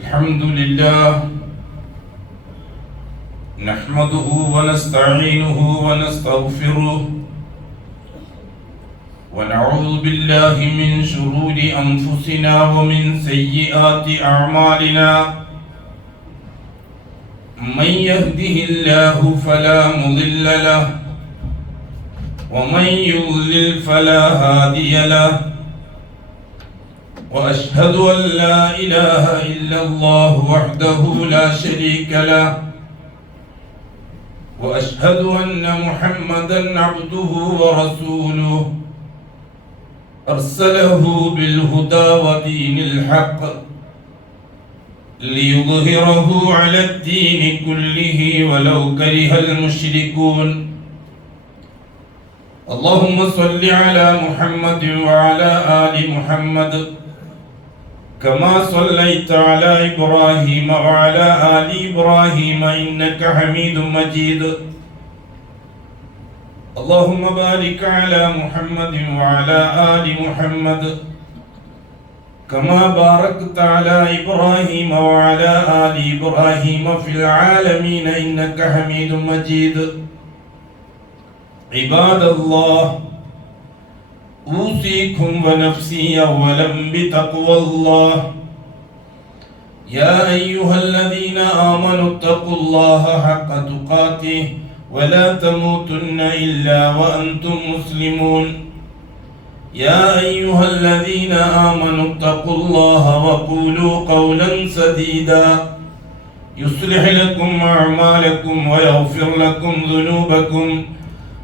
الحمد لله نحمده ونستعينه ونستغفره ونعوذ بالله من شرور أنفسنا ومن سيئات أعمالنا من يهده الله فلا مضل له ومن يضلل فلا هادي له وأشهد أن لا إله إلا الله وحده لا شريك له وأشهد أن محمدا عبده ورسوله أرسله بالهدى ودين الحق ليظهره على الدين كله ولو كره المشركون اللهم صل على محمد وعلى آل محمد كما صليت على إبراهيم وعلى آل إبراهيم إنك حميد مجيد اللهم بارك على محمد وعلى آل محمد كما باركت على إبراهيم وعلى آل إبراهيم في العالمين إنك حميد مجيد عباد الله أوصيكم ونفسي أولا بتقوى الله يا أيها الذين آمنوا اتقوا الله حق تقاته ولا تموتن إلا وأنتم مسلمون يا أيها الذين آمنوا اتقوا الله وقولوا قولا سديدا يصلح لكم أعمالكم ويغفر لكم ذنوبكم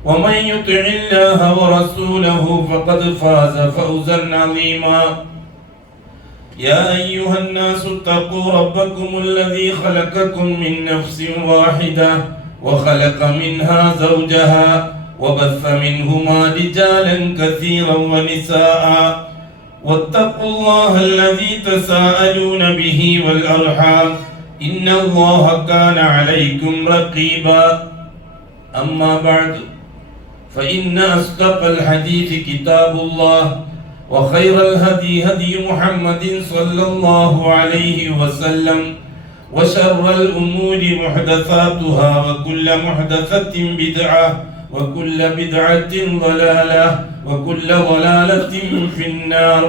ومن يطع الله ورسوله فقد فاز فوزا عظيما يا أيها الناس اتقوا ربكم الذي خلقكم من نفس واحدة وخلق منها زوجها وبث منهما رجالا كثيرا ونساء واتقوا الله الذي تساءلون به والأرحام إن الله كان عليكم رقيبا أما بعد فإن أصدق الحديث كتاب الله وخير الهدي هدي محمد صلى الله عليه وسلم وشر الأمور محدثاتها وكل محدثة بدعة وكل بدعة ضلالة وكل ضلالة في النار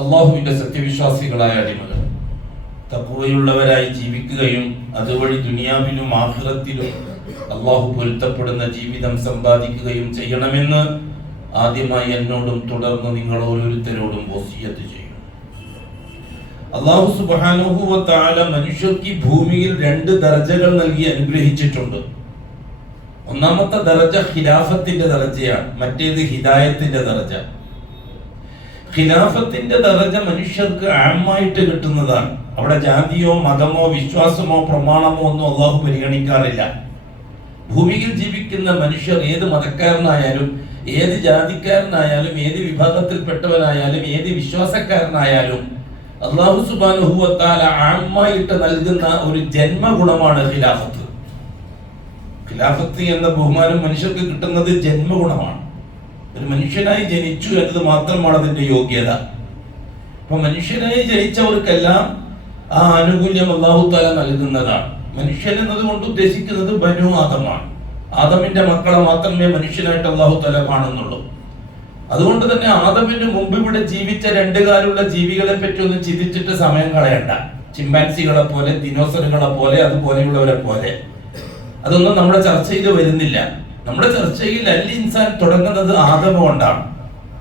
അല്ലാഹുവിന്റെ സത്യവിശ്വാസികളായ അടിമകൾ തഖ്വയുള്ളവരായി ജീവിക്കുകയും അതുവഴി ദുനിയാവിലും ആഖിറത്തിലും അല്ലാഹു പൊരുത്തപ്പെടുന്ന ജീവിതം സമ്പാദിക്കുകയും ചെയ്യണമെന്ന് ആദ്യമായി എന്നോടും തുടർന്ന് നിങ്ങൾ ഓരോരുത്തരോടും വസിയത്ത് ചെയ്യും. അല്ലാഹു സുബ്ഹാനഹു വ തആല മനുഷ്യർക്ക് ഭൂമിയിൽ 2 ദർജകൾ നൽകി അനുഗ്രഹിച്ചിട്ടുണ്ട്. ഒന്നാമത്തെ ദർജ ഖിലാഫത്തിന്റെ ദർജയാണ്, മറ്റേത് ഹിദായത്തിന്റെ ദർജ. ഖിലാഫത്തിന്റെ ദർജ മനുഷ്യർക്ക് ആമായിട്ട് കിട്ടുന്നതാണ്. അവിടെ ജാതിയോ മതമോ വിശ്വാസമോ പ്രമാണമോ ഒന്നും അല്ലാഹു പരിഗണിക്കാറില്ല. ഭൂമിയിൽ ജീവിക്കുന്ന മനുഷ്യർ ഏത് മതക്കാരനായാലും ഏത് ജാതിക്കാരനായാലും ഏത് വിഭാഗത്തിൽപ്പെട്ടവനായാലും ഏത് വിശ്വാസക്കാരനായാലും അല്ലാഹു സുബ്ഹാനഹു വ തആല ആമായിട്ട് നൽകുന്ന ഒരു ജന്മഗുണമാണ് ഖിലാഫത്ത്. ഖിലാഫത്ത് എന്ന ബഹുമാനം മനുഷ്യർക്ക് കിട്ടുന്നത് ജന്മഗുണമാണ്. ഒരു മനുഷ്യനായി ജനിച്ചു എന്നത് മാത്രമാണ് അതിന്റെ യോഗ്യത. അപ്പൊ മനുഷ്യനായി ജനിച്ചവർക്കെല്ലാം ആ ആനുകൂല്യം അല്ലാഹു തആല നൽകുന്നതാണ്. മനുഷ്യൻ എന്നതുകൊണ്ട് ഉദ്ദേശിക്കുന്നത് ബനു ആദമാണ്. ആദമിന്റെ മക്കളെ മാത്രമേ മനുഷ്യനായിട്ട് അല്ലാഹു തആല കാണുന്നുള്ളൂ. അതുകൊണ്ട് തന്നെ ആദമിന് മുമ്പ് ഇവിടെ ജീവിച്ച 2 കാലുള്ള ജീവികളെ പറ്റി ഒന്നും ചിന്തിച്ചിട്ട് സമയം കളയണ്ട. ചിമ്പാൻസികളെ പോലെ, ദിനോസറുകളെ പോലെ, അതുപോലെയുള്ളവരെ പോലെ അതൊന്നും നമ്മുടെ ചർച്ചയിൽ വരുന്നില്ല. നമ്മുടെ ചർച്ചയിൽ അൽ ഇൻസാൻ തുടങ്ങുന്നത് ആദം കൊണ്ടാണ്.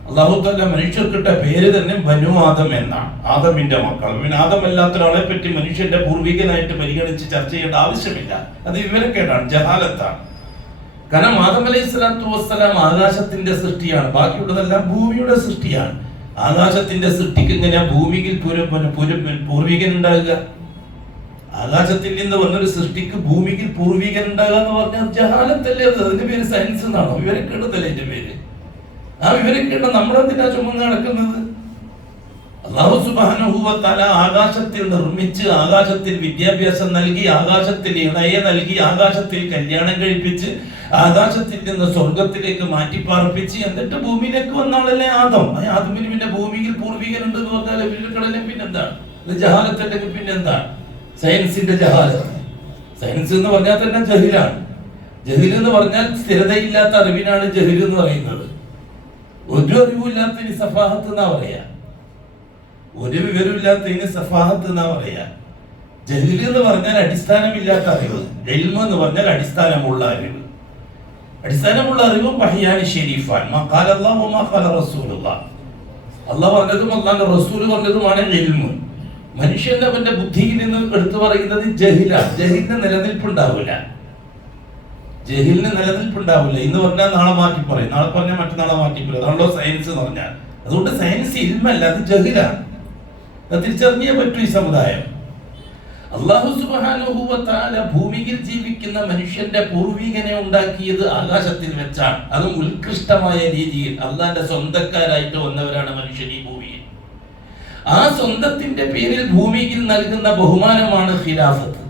അല്ലാഹു തആല മനുഷ്യർക്കിട്ട പേര് തന്നെ ബനു ആദം എന്നാണ്, ആദമിന്റെ മക്കൾ. പിന്നെ ആദം അല്ലാത്ത ഒരാളെ പറ്റി മനുഷ്യന്റെ പൂർവികനായിട്ട് പരിഗണിച്ച് ചർച്ച ചെയ്യേണ്ട ആവശ്യമില്ല. അത് വിവരക്കേടാണ്, ജഹാലത്താണ്. കാരണം ആദം അലൈഹിസ്സലാത്തു വസ്സലാം ആകാശത്തിന്റെ സൃഷ്ടിയാണ്, ബാക്കിയുള്ളതെല്ലാം ഭൂമിയുടെ സൃഷ്ടിയാണ്. ആകാശത്തിന്റെ സൃഷ്ടിക്ക് എങ്ങനെയാ ഭൂമിയിൽ പൂർവികൻ ഉണ്ടാകുക? ആകാശത്തിൽ നിന്ന് വന്നൊരു സൃഷ്ടിക്ക് ഭൂമിയിൽ പൂർവികൻ ഉണ്ടാകുക എന്ന് പറഞ്ഞാൽ ജഹാലത്തല്ലേ അത്? അതിന്റെ പേര് സയൻസ് എന്നാണോ? വിവരക്കേടല്ലേ അതിന്റെ പേര്? ആ വിവരക്കേട് നമ്മളെന്തിനാ ചുമന്ന് നടക്കുന്നത്? അല്ലാഹു സുബ്ഹാനഹു വ തആല ആകാശത്തിൽ നിർമ്മിച്ച്, ആകാശത്തിൽ വിദ്യാഭ്യാസം നൽകി, ആകാശത്തിൽ ഇണയെ നൽകി, ആകാശത്തിൽ കല്യാണം കഴിപ്പിച്ച്, ആകാശത്തിൽ നിന്ന് സ്വർഗത്തിലേക്ക് മാറ്റിപ്പാർപ്പിച്ച്, എന്നിട്ട് ഭൂമിയിലേക്ക് വന്നാളല്ലേ ആദം. ആദമിന് പിന്നെ ഭൂമിയിൽ പൂർവികരുണ്ട് എന്ന് പറഞ്ഞാൽ കടലും പിന്നെന്താണ്? ഇത് ജഹാലത്തല്ലെങ്കിൽ പിന്നെന്താണ്? സയൻസിന്റെ ജഹാലത്ത്. സയൻസ് എന്ന് പറഞ്ഞാൽ തന്നെ ജഹിലാണ്. ജഹിൽ എന്ന് പറഞ്ഞാൽ സ്ഥിരതയില്ലാത്ത അറിവിനാണ് ജഹിൽ എന്ന് പറയുന്നത്. ഒരു അറിവില്ലാത്തതിന് സഫാഹത്ത് എന്നാ പറയാ. ഒരു വിവരമില്ലാത്തതിന് സഫാഹത്ത് എന്നാ പറയാ. ജഹിൽ എന്ന് പറഞ്ഞാൽ അടിസ്ഥാനമില്ലാത്ത അറിവ്. ഇൽമ് എന്ന് പറഞ്ഞാൽ അടിസ്ഥാനമുള്ള അറിവ്. അടിസ്ഥാനമുള്ള അറിവും വഹിയാനി ഷരീഫാൻ. മാ ഖാല അല്ലാഹു വമാ ഖാല റസൂലുള്ളാഹ്. അല്ലാഹു പറഞ്ഞതും അല്ലാഹുവിന്റെ റസൂൽ പറഞ്ഞതുമാണ് ഇൽമ്. മനുഷ്യന്റെ അവന്റെ ബുദ്ധിയിൽ നിന്ന് എടുത്തു പറയുന്നത് ജഹിലാണ്. ജഹിലിന് നിലനിൽപ്പുണ്ടാവില്ല. ജഹിലിന് നിലനിൽപ്പുണ്ടാവില്ല. ഇന്ന് പറഞ്ഞാൽ നാളെ മാറ്റി പറയും, നാളെ പറഞ്ഞാൽ മറ്റന്നാളെ മാറ്റി പറയും. അതാണല്ലോ സയൻസ് എന്ന് പറഞ്ഞാൽ. അതുകൊണ്ട് സയൻസ് ഇൽമല്ല, അത് ജഹിലാണ്. അത് തിരിച്ചറിഞ്ഞേ പറ്റൂ ഈ സമുദായം. അല്ലാഹു സുബ്ഹാനഹു വ തആല ഭൂമിയിൽ ജീവിക്കുന്ന മനുഷ്യന്റെ പൂർവികനെ ഉണ്ടാക്കിയത് ആകാശത്തിൽ വെച്ചാണ്. അതും ഉത്കൃഷ്ടമായ രീതിയിൽ. അള്ളാന്റെ സ്വന്തക്കാരായിട്ട് വന്നവരാണ് മനുഷ്യൻ ഈ ഭൂമിയിൽ. ആ സ്വന്തത്തിന്റെ പേരിൽ ഭൂമിയിൽ നൽകുന്ന ബഹുമാനമാണ് ഖിലാഫത്ത്.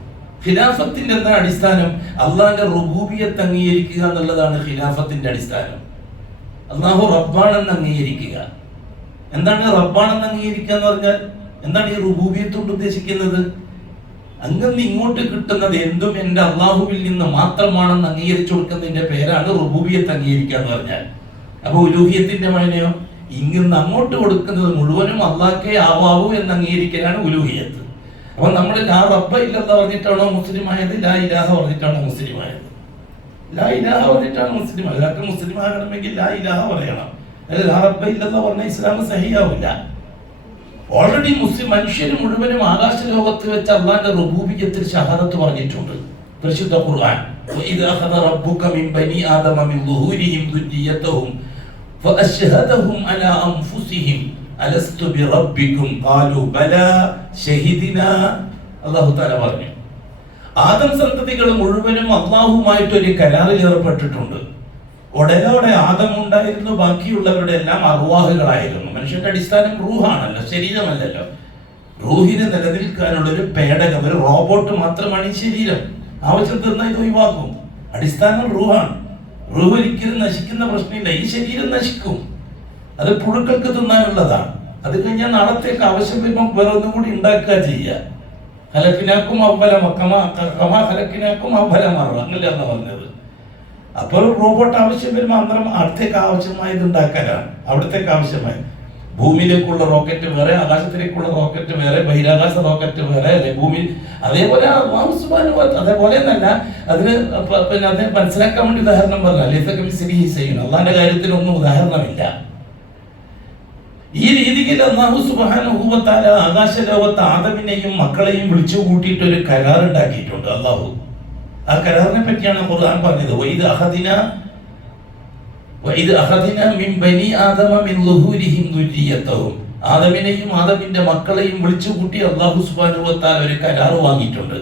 ഖിലാഫത്തിന്റെ എന്താ അടിസ്ഥാനം? അള്ളാന്റെ റുബൂബിയത്ത് അംഗീകരിക്കുക എന്നുള്ളതാണ് ഖിലാഫത്തിന്റെ അടിസ്ഥാനം. അള്ളാഹു റബ്ബാണെന്ന് അംഗീകരിക്കുക. എന്താണ് റബ്ബാണെന്ന് അംഗീകരിക്കുക എന്ന് പറഞ്ഞാൽ? എന്താണ് ഈ റുബൂബിയത്ത് കൊണ്ട് ഉദ്ദേശിക്കുന്നത്? അങ്ങനെ ഇങ്ങോട്ട് കിട്ടുന്നത് എന്തും എന്റെ അള്ളാഹുവിൽ നിന്ന് മാത്രമാണെന്ന് അംഗീകരിച്ചു കൊടുക്കുന്നതിന്റെ പേരാണ് റുബൂബിയത്ത് അംഗീകരിക്കുക എന്ന് പറഞ്ഞാൽ. അപ്പൊ ഉലൂഹിയത്തിന്റെ മഴനെയോ ഇങ്ങിന്ന് അങ്ങോട്ട് കൊടുക്കുന്നത് മുഴുവനും അള്ളാഹ്ക്കേ ആവാവൂ എന്ന് അംഗീകരിക്കലാണ് ഉലൂഹിയത്ത്. അപ്പൊ നമ്മൾ ലാ റബ്ബ ഇല്ലല്ലാഹ് പറഞ്ഞിട്ടാണോ മുസ്ലിം ആയത്? ലാ ഇലാഹ പറഞ്ഞിട്ടാണോ മുസ്ലിം ആയത്? ലാ ഇലാഹ പറഞ്ഞിട്ടാണ് മുസ്ലിം ആയത്. അതൊക്കെ മുസ്ലിം ആകണമെങ്കിൽ ലാ ഇലാഹ പറയണം. അല്ല ലാ റബ്ബ ഇല്ലല്ലാഹ് പറഞ്ഞ ഇസ്ലാം സഹിയാവില്ല. ഓൾറെഡി മുസ്ലിം മനുഷ്യർ മുഴുവനും ആകാശ ലോകത്ത് വെച്ച് അള്ളാന്റെ റുബൂബിയത്തിൽ ഷഹാദത്ത് പറഞ്ഞിട്ടുണ്ട് പരിശുദ്ധ ഖുർആൻ. വഇദ അഖദ റബ്ബുക മിൻ ബനി ആദമ മിൻ ദുഹൂരിഹിം ദുർരിയതഹും ഫഅശ്ഹദഹും അലാ അൻഫുസിഹിം അലസ്തു ബിറബ്ബികും ഖാലു ബലാ ഷഹിദിനാ. അല്ലാഹു തആല പറഞ്ഞു, ആദം സന്തതികൾ മുഴുവനും അള്ളാഹുമായിട്ട് ഒരു കരാറിൽ ഏർപ്പെട്ടിട്ടുണ്ട്. ഉടലോടെ ആദം ഉണ്ടായിരുന്നു, ബാക്കിയുള്ളവരുടെ എല്ലാം അർവാഹുകളായിരുന്നു. മനുഷ്യന്റെ അടിസ്ഥാനം റൂഹാണല്ലോ, ശരീരമല്ലല്ലോ. റൂഹിനെ നിലനിൽക്കാനുള്ള ഒരു പേടകം, ഒരു റോബോട്ട് മാത്രമാണ് ഈ ശരീരം. ആവശ്യം തീർന്നാൽ ഇത് ഒഴിവാക്കും. അടിസ്ഥാനം റൂഹാണ്. റൂഹ് ഒരിക്കലും നശിക്കുന്ന പ്രശ്നമില്ല. ഈ ശരീരം നശിക്കും, അത് പുഴുക്കൾക്ക് തിന്നാനുള്ളതാണ്. അത് കഴിഞ്ഞാൽ നാളത്തേക്ക് ആവശ്യം വരുമ്പോൾ വേറെ ഒന്നും കൂടി ഉണ്ടാക്കുക ചെയ്യുക. ഹലക്കിനാക്കും അവല കമാ ഹലക്കിനാക്കും അവല മറ, അങ്ങനെയാണ് പറഞ്ഞത്. അപ്പോൾ റോബോട്ട് ആവശ്യം വരുമ്പോൾ അന്തരം അടുത്തേക്ക് ആവശ്യമായത് ഉണ്ടാക്കാനാണ്. അവിടത്തേക്ക് ആവശ്യമായി ഭൂമിയിലേക്കുള്ള റോക്കറ്റ് വേറെ, ആകാശത്തിലേക്കുള്ള റോക്കറ്റ് വേറെ, ബഹിരാകാശ റോക്കറ്റ് വേറെ, അല്ലെ ഭൂമി. അതേപോലെ അതേപോലെ എന്നല്ല, അതിന് പിന്നെ അത് മനസ്സിലാക്കാൻ വേണ്ടി ഉദാഹരണം പറഞ്ഞ അള്ളാന്റെ കാര്യത്തിൽ ഒന്നും ഉദാഹരണമില്ല. ഈ രീതിയിൽ അല്ലാഹു സുബ്ഹാനഹു വ തആല ആകാശ ലോകത്ത് ആദമിനെയും മക്കളെയും വിളിച്ചു കൂട്ടിയിട്ട് ഒരു കരാർ ഉണ്ടാക്കിയിട്ടുണ്ട് അല്ലാഹു. ആ കരാറിനെ പറ്റിയാണ് ഖുർആൻ പറഞ്ഞത്. വഇദ് അഖദിനാ മിൻ ബനി ആദമ മിൻ ദുഹൂരിഹിം ദുർരിയതഹും. ആദമിനെയും ആദമിന്റെ മക്കളെയും വിളിച്ചു കൂട്ടി അല്ലാഹു സുബ്ഹാനഹു വ തആല ഒരു കരാർ വാങ്ങിയിട്ടുണ്ട്.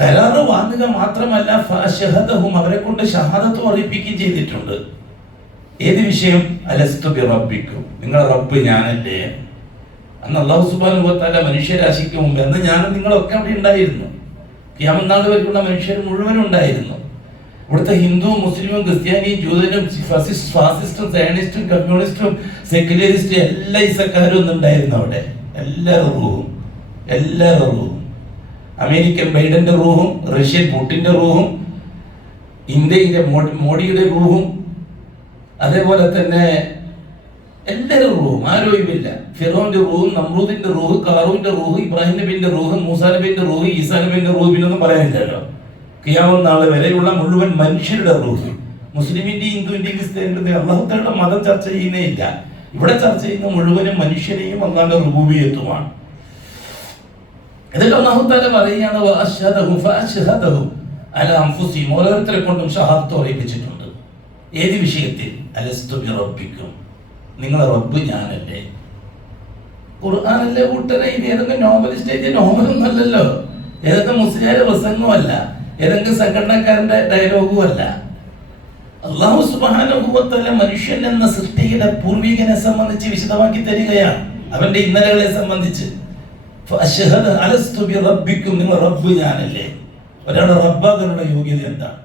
കരാർ വാങ്ങുക മാത്രമല്ല, ഫഅശ്ഹദഹും, അവരെ കൊണ്ട് ഷഹാദത്ത് അറിയിപ്പിക്കുകയും ചെയ്തിട്ടുണ്ട്. ഏത് വിഷയം? അലസ്തു ബിറബ്ബിക്കും, നിങ്ങളുടെ റബ്ബ് ഞാനല്ലേ. അന്ന് അല്ലാഹു സുബ്ഹാനഹു വ തആല മനുഷ്യരാശിക്ക് മുമ്പ് എന്ന് ഞാനും നിങ്ങളൊക്കെ അവിടെ ഉണ്ടായിരുന്നു. ഖിയാമത്ത് നാൾ വരെയുള്ള മനുഷ്യർ മുഴുവനും ഉണ്ടായിരുന്നു. ഇവിടുത്തെ ഹിന്ദുവും മുസ്ലിമും ക്രിസ്ത്യാനിയും ജൂതനും ഫാസിസ്റ്റും സയനിസ്റ്റും കമ്മ്യൂണിസ്റ്റും സെക്യുലറിസ്റ്റും എല്ലാ ഇസക്കാരും ഒന്നും ഉണ്ടായിരുന്നു അവിടെ. എല്ലാ റൂഹും അമേരിക്കൻ ബൈഡന്റെ റൂഹും, റഷ്യൻ പുട്ടിന്റെ റൂഹും, ഇന്ത്യയിലെ മോഡിയുടെ റൂഹും, അതേപോലെ തന്നെ എല്ലാവരും റൂഹും, ആരോഗ്യമില്ല. ഫിറോന്റെ റൂഹും, നമ്രൂദിന്റെ റൂഹ്, കാറൂന്റെ റൂഹ്, ഇബ്രാഹിം നബിന്റെ റൂഹ്, മൂസാ നബിന്റെ റൂഹ്, ഈസാ നബിന്റെ റൂഹ്, പിന്നൊന്നും പറയാനില്ലല്ലോ. ഖിയാമത്ത് നാൾ വരെയുള്ള മുഴുവൻ മനുഷ്യരുടെ റൂഹ്. മുസ്ലിമിന്റെയും ഹിന്ദുവിന്റെയും ക്രിസ്ത്യാനികളുടെ അല്ലാഹു തആലയുടെ മതം ചർച്ച ചെയ്യുന്നേ ഇല്ല. ഇവിടെ ചർച്ച ചെയ്യുന്ന മുഴുവനും മനുഷ്യനെയും അല്ലാഹുവിന്റെ റുബൂബിയത്തുമാണ്. എന്നിട്ട് അല്ലാഹു തആല പറയുകയാണ്, വഅശ്ഹദഹും ഫഅശ്ഹദഹും അലാ അൻഫുസിഹിം, ഓരോരുത്തരെ കൊണ്ടും ഷഹാദത്ത് അറിയിപ്പിച്ചിട്ടുണ്ട്. ഏത് വിഷയത്തിൽ? അലസ്തു ബിറബ്ബിക്കും, നിങ്ങളെ റബ്ബ് ഞാനല്ലേ. ഖുർആനല്ലേ കൂട്ടരെ. ഇത് ഏതെങ്കിലും നോവലിസ്റ്റ് എഴുതിയ നോവലൊന്നും അല്ലല്ലോ, ഏതെങ്കിലും മുസ്ലിയാരുടെ പ്രസംഗമല്ല, ഏതെങ്കിലും സംഘടനക്കാരന്റെ ഡയലോഗും അല്ല. അല്ലാഹു സുബ്ഹാനഹു വ തആല മനുഷ്യൻ എന്ന സൃഷ്ടിയുടെ പൂർവികനെ സംബന്ധിച്ച് വിശദമാക്കി തരികയാണ്. അവന്റെ ഇന്നലകളെ സംബന്ധിച്ച്. ഫഅശ്ഹദു അലസ്തു ബിറബ്ബിക്കും, നിങ്ങൾ റബ്ബ് ഞാനല്ലേ. ഒരാളുടെ റബ്ബാകാനുള്ള യോഗ്യത എന്താണ്?